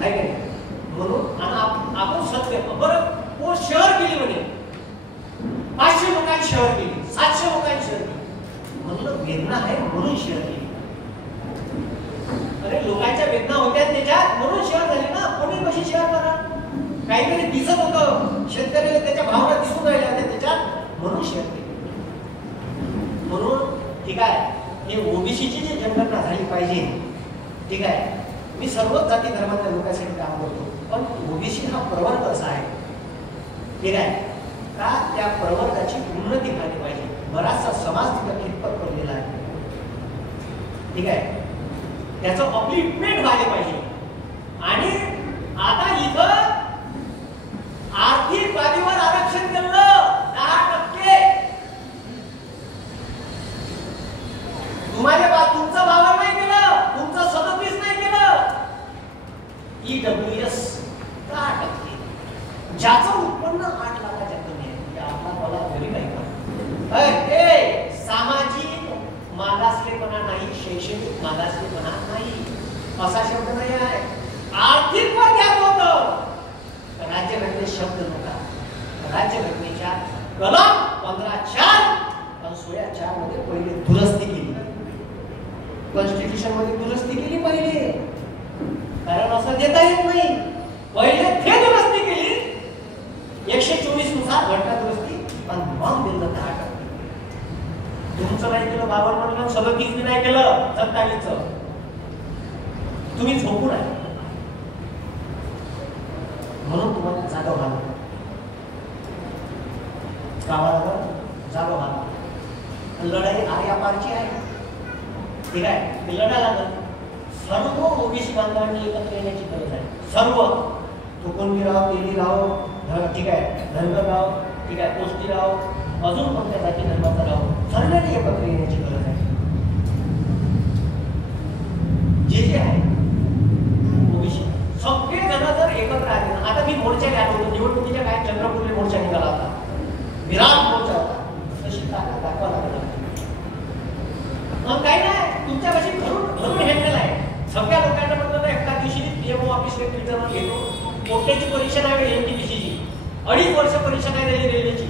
काय काय. म्हणून आणि आपण सत्य बरं पोस्ट शेअर केली म्हणे 500 लोकांनी शेअर केली, 700 लोकांनी शेअर केली. म्हणलं वेदना आहे म्हणून शेअर केली. अरे लोकांच्या वेदना होत्या त्याच्यात म्हणून शेअर झाली ना. कोणी कशी शेअर करा, काहीतरी दिसत होतं शेतकऱ्याला, त्याच्या भावना दिसून राहिल्या होत्या त्याच्यात म्हणून शेअर केली. म्हणून ठीक आहे हे ओबीसीची जी जनगणना झाली पाहिजे, ठीक आहे मी सर्वच जाती धर्माच्या लोकांसाठी काम करतो, पण ओबीसी हा प्रवर्ग असा आहे, ठीक आहे का त्या प्रवर्गाची उन्नती झाली पाहिजे. बराचसा समाज तिथं खितपत पडलेला आहे, ठीक आहे त्याचं अपलिफ्टमेंट व्हायला पाहिजे. आणि आता इथं आर्थिक बाबीवर आरक्षण केलं 10%. तुम्हाला तुमचं 52 नाही केलं, तुमचं 37 नाही केलं. EWS 10%, ज्याचं उत्पन्न 8 लाखाच्या कमी आहे आपला मला घरी काही सामाजिक मागासलेपणा नाही, शैक्षणिक मागासलेपणा नाही असा शब्द नाही आहे. आर्थिक वर घ्यायचं होतं. राज्यघटनेत शब्द नव्हता. राज्यघटनेच्या कलम 15(4) आणि 16(4) मध्ये पहिले दुरुस्ती केली, कॉन्स्टिट्यूशन मध्ये दुरुस्ती केली पहिले, कारण असं देता येत नाही. पहिले ते दुरुस्ती केली 124 नुसार घटना दुरुस्ती आणि मग दिलं 10%. तुमचं नाही केलं 52 म्हणलं, 37 नाही केलं 27चं. तुम्ही झोपून आहे म्हणून तुम्हाला जागा व्हावं, गावाला जागा व्हावं. लढाई आर्यापारची आहे, ठीक आहे लढा लागत. सर्व ओबीसी बांधवांनी एकत्र येण्याची गरज आहे. सर्व कोकणवीराव, तेलीराव, ठीक आहे, धनगरराव, ठीक आहे, पोस्टीराव, अजून कोणत्या जाती धर्माचा राव, सर्वांनी एकत्र येण्याची गरज आहे. जे आहे ओबीसी सगळे जण जर एकत्र आले. आता मी मोर्चा घ्यायला होतो निवडणुकीच्या काय चंद्रपूरला मोर्चा निघाला होता, विराट मोर्चा होता, तशी ताकद दाखवा लागला. मग काही नाही, तुमच्यापाशी भरून हँडल आहे. सगळ्या लोकांना म्हटलं एका दिवशी पीएमओ ऑफिसला ट्विटरवर घेतो, पोट्याची परीक्षा नाही एनटीपीसीची, 2.5 वर्ष परीक्षा नाही झाली रेल्वेची,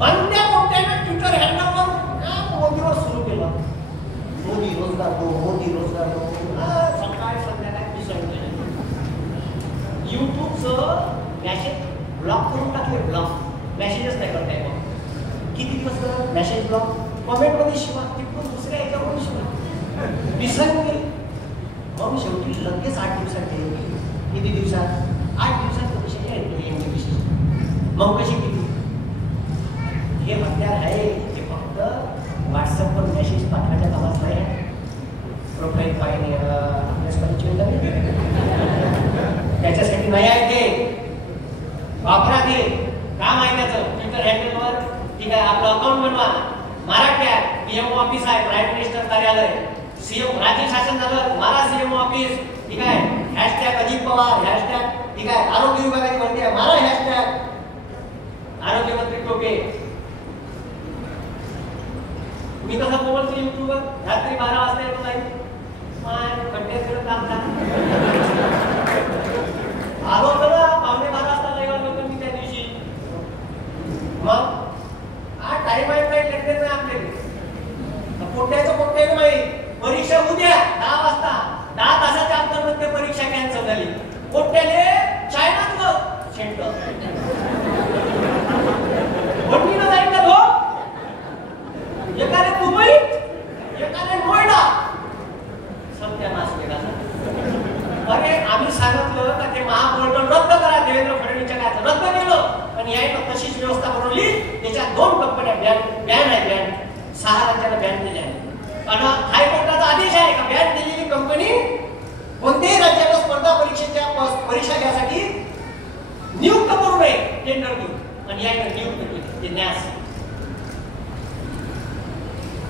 पण त्या पोट्यानं ट्विटर हँडलवर मोदीवर सुरू केलं, मोदी रोजगार दो, मोदी रोजगार दो. सकाळ संध्याकाळ मिसळले. युट्यूबचं मॅसेज ब्लॉक करून टाकले, ब्लॉक मॅसेजच नाही करता येत. किती दिवस मॅसेज ब्लॉक, कमेंटमध्ये शिवा, तिकडून दुसऱ्या याच्यावरून शिवा, विसरून गेले. मग शेवटी लगेच 8 दिवसात केली. किती दिवसात? 8 दिवसात परीक्षा एनटीपीसी. मग कशी किती? हे हत्यार आहे, ते फक्त व्हॉट्सअपवर मेसेज पाठवायच्या कामात नाही आहे. प्रोफाईल पाहिजे त्याच्यासाठी नाही आहे, ते वापरा, ते काम आहे त्याचं. ट्विटर हँडलवर ठीक आहे, आपलं अकाउंट बनवा, मराठ्यात पीएमओ ऑफिस आहे, प्राईम मिनिस्टर कार्यालय, सीएम राज्य शासन झालं, मारा सीएमओ ऑफिस, ठीक आहे, हॅशटॅग अजित पवार, हॅशटॅग ठीक आहे, आरोग्य विभागाची भरती आहे, मारा हॅशटॅग आरोग्यमंत्री टोपे. मी कसं बोलतो युट्यूबवर, रात्री 12 वाजता येतो नाही, कंटेंट काम आलो होतो ना, 11:15 वाजता लाईव्ह आलो होतो मी त्या दिवशी. मग हा टाइम आहे काही लेक्चर नाही आपल्याला, पोट्याचं माहीत. परीक्षा उद्या 10 वाजता, 10 तासाच्या अंतर्गत परीक्षा कॅन्सल झाली. पोट्याले चायनात सेंटर वडीनं जाईल का तो, एकाने मुंबईत, एकाने नोएडा. सत्यानाश केला. अरे आम्ही सांगितलं का ते महापोर्टल रद्द करा, देवेंद्र फडणवीसच्या काळात रद्द केलं, आणि याने तशीच व्यवस्था बनवली. त्याच्यात 2 कंपन्या बॅन आहे, बॅन 6 राज्याला बॅन केल्या आहे. आणि हायकोर्टाचा आदेश आहे का बॅन केलेली कंपनी कोणत्याही राज्याला स्पर्धा परीक्षेच्या परीक्षा घ्यासाठी नियुक्त करू नये, टेंडर घेऊन, आणि याने नियुक्त केली. ते न्यास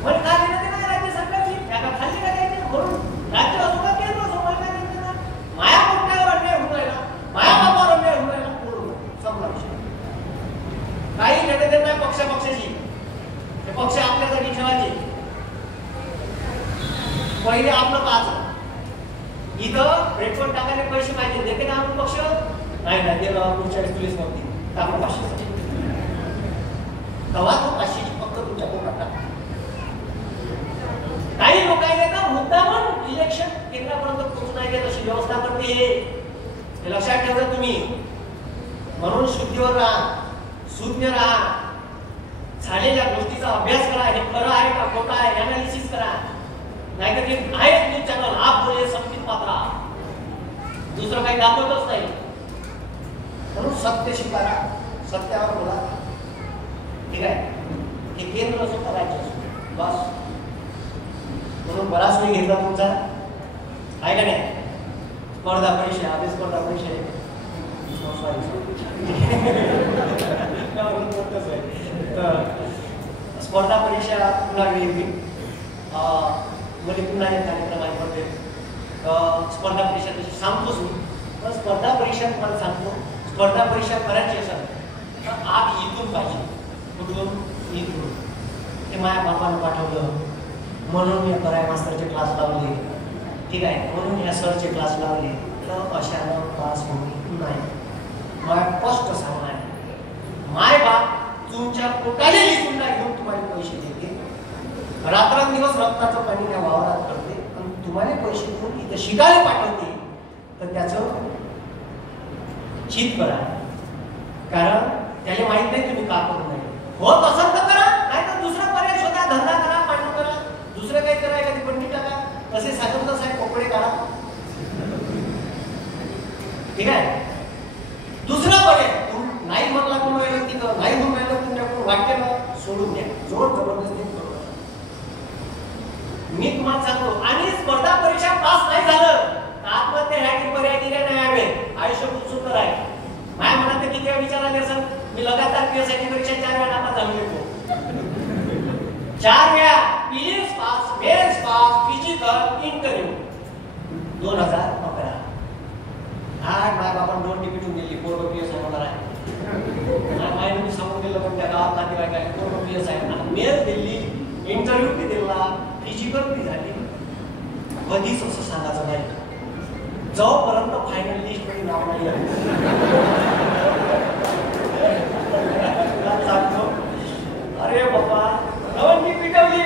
पण का देणं ते नाही राज्य सरकारची, त्याला खाल्ली का द्यायचे म्हणून राज्य असो का केंद्र असो, मला काय देणं नाही. माया पोट्यावर अन्याय होऊन राहिला, माया बापावर अन्याय होऊन राहिला, संपला विषय. काही घेणं देत नाही पक्षाची, ते पक्ष आपल्या जागी ठेवायचे. पहिले आपलं पाच इथं रेटवर टाकायला पैसे पाहिजे, देते का आपण पक्ष नाही ना, ते पुढच्या वेळेस पोलीस नव्हती आपण 500 तेव्हा तो 500ची फक्त तुमच्या पोटात टाका. काही लोक आहे का मुद्दा म्हणून इलेक्शन केंद्रापर्यंत पोहोचू नाही देत अशी व्यवस्था करते, हे लक्षात ठेवा तुम्ही. म्हणून शुद्धीवर राहा, सुज्ञ राहा, झालेल्या गोष्टीचा अभ्यास करा, हे खरं आहे का खोटं आहे अनालिसिस करा. नाहीतर ते आहेच न्यूज चॅनल, आप बोले संबित पात्रा, दुसरं काही दाखवतच नाही. म्हणून सत्य स्वीकारा, सत्यावर बोला, ठीक आहे. हे केंद्र असो का राज्य असो, बस. म्हणून बराच वेळ घेतला तुमचा, आहे का नाही. स्पर्धा परीक्षा, आधी स्पर्धा परीक्षा स्पर्धा परीक्षा पुन्हा वेगळी मध्ये पुन्हा एक कार्यक्रम आहे मध्ये स्पर्धा परीक्षा तशी सांगतोच मी. पण स्पर्धा परीक्षा तुम्हाला सांगतो, स्पर्धा परीक्षा करायची असेल तर आत इथून पाहिजे. कुठून? इथून. ते माझ्या बापानं पाठवलं म्हणून मी कराय मास्तरचे क्लास लावले, ठीक आहे, म्हणून या सरचे क्लास लावले, तर अशानं पास होणे नाही. मला स्पष्ट सांगणार, माय बाप तुमच्या पोटाला लिहून घेऊन तुम्हाला पैसे देते, रात्रंदिवस रक्ताचं पाणी त्या वावरात करते, आणि तुम्हाला पैसे देऊन इथं शिकायला पाठवते, तर त्याचं चित करा. कारण त्याला माहित नाही तुम्ही का करू नये. होत असेल तर करा, नाही तर दुसरा पर्याय शोधा, धंदा करा, पाणी करा, दुसरं काही करा, एखादी बंडी टाका, तसे साधन साहेब कपडे काढा, ठीक आहे. दुसरा पर्याय नाही म्हटला कोण राहिलं तिथं, नाही म्हणून राहिलं तुमच्याकडून वाक्य ना सोडून द्या, जोर जबरदस्ती करू. मी तुम्हाला सांगतो, आणि स्पर्धा परीक्षा पास नाही झालं तर आत्महत्या ह्या पर्याय दिल्या नाही, आयुष्य खूप सुंदर आहे. 2011. आज माझ्या बापान 2 तिकीटून दिली, पोरग PS होणार आहे. मायनं मी सांगून दिलं पण त्या गावात नातेवाईक आहे, पोरग PS आहे. मेल दिली, इंटरव्ह्यू बी दिला, फिजिकल बी झाली. कधीच असं सांगायचं नाही जोपर्यंत फायनल लिस्ट मध्ये नाव नाही सांगतो. अरे बाबा रवंती पिटवली.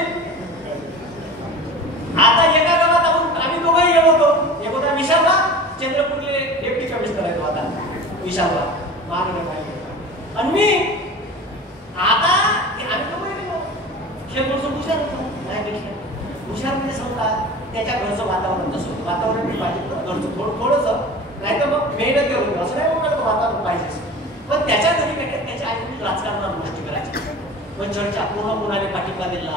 आता एका गावात आम्ही दोघंही गेलो होतो. एक होता विशालला, चंद्रपूरले डेप्टी कमिशनर आहे तो आता विशालला मागणे पाहिजे. आणि मी आता आम्ही दोघंही गेलो. खेळतो हुशार होतो माझ्यापेक्षा. हुशार म्हणजे समजा त्याच्या घरचं वातावरण तसं वातावरण मी पाहिजे घरचं थोडंसं नाही तर मग मेहनत घेऊन असं नाही म्हणलं वातावरण पाहिजेच. पण त्याच्या घरी काय त्याच्या आईने राजकारणात गोष्टी करायच्या. पण चर्चा पूर्ण कोणाने पाठिंबा दिला,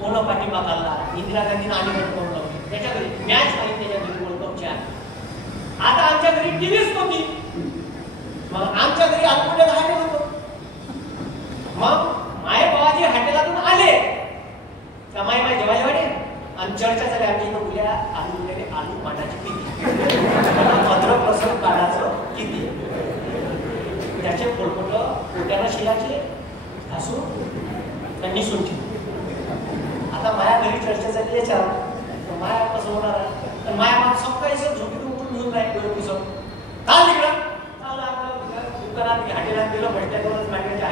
पूर्ण पाठिंबा काढला. इंदिरा गांधीनं आणि वर्ल्ड कप त्याच्या घरी मॅच पाहिजे, त्याच्या घरी वर्ल्ड कपच्या. आता आमच्या घरी टीव्हीच नव्हती. मग आमच्या घरी अल्पोड्यात हॉटेल होतं. मग माय बाबाजी हॉटेलातून आले का माय जेवायला वाटे आणि चर्चा झाली आमच्या इथं उद्या आलू पाण्याची किती अद्रक लसूण काढायचं किती त्याचे फोलपोट पोट्याला शिलाचे घासून त्यांनी सुंठी. आता माया घरी चर्चा झाली याच्यावर माया कसं होणार आहे. तर माया मग सकाळी झोपीतून उठून घेऊन जाईल डोळे पुसत काल तिकडं चाललं आपलं दुकानात हॉटेलात गेलो. भट्ट्यावरच मॅगनेच्या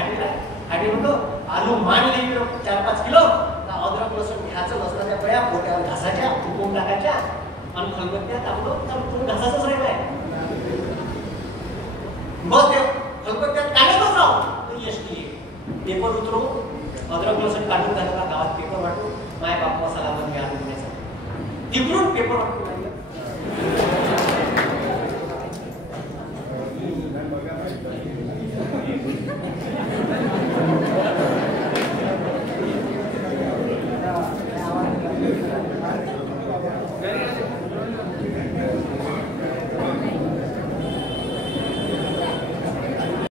हॉटेल होतं. आलू मांडले इकडं 4-5 किलो. अद्रक लसूण घ्यायचं लसणाच्या पळ्या पोट्यावर घासायच्या फुकून टाकायच्या आणि खलबत्त्या टाकलं तर तुम्ही घासायचंच राहिलं आहे. मग ते खलबत्त्यात टाकतच राहू तर एसटी पेपर उतरू अद्रक लसूण काढून झालं का गावात पेपर वाटू माय बाप मसाला बनवे आलू बनायचा. तिकडून पेपर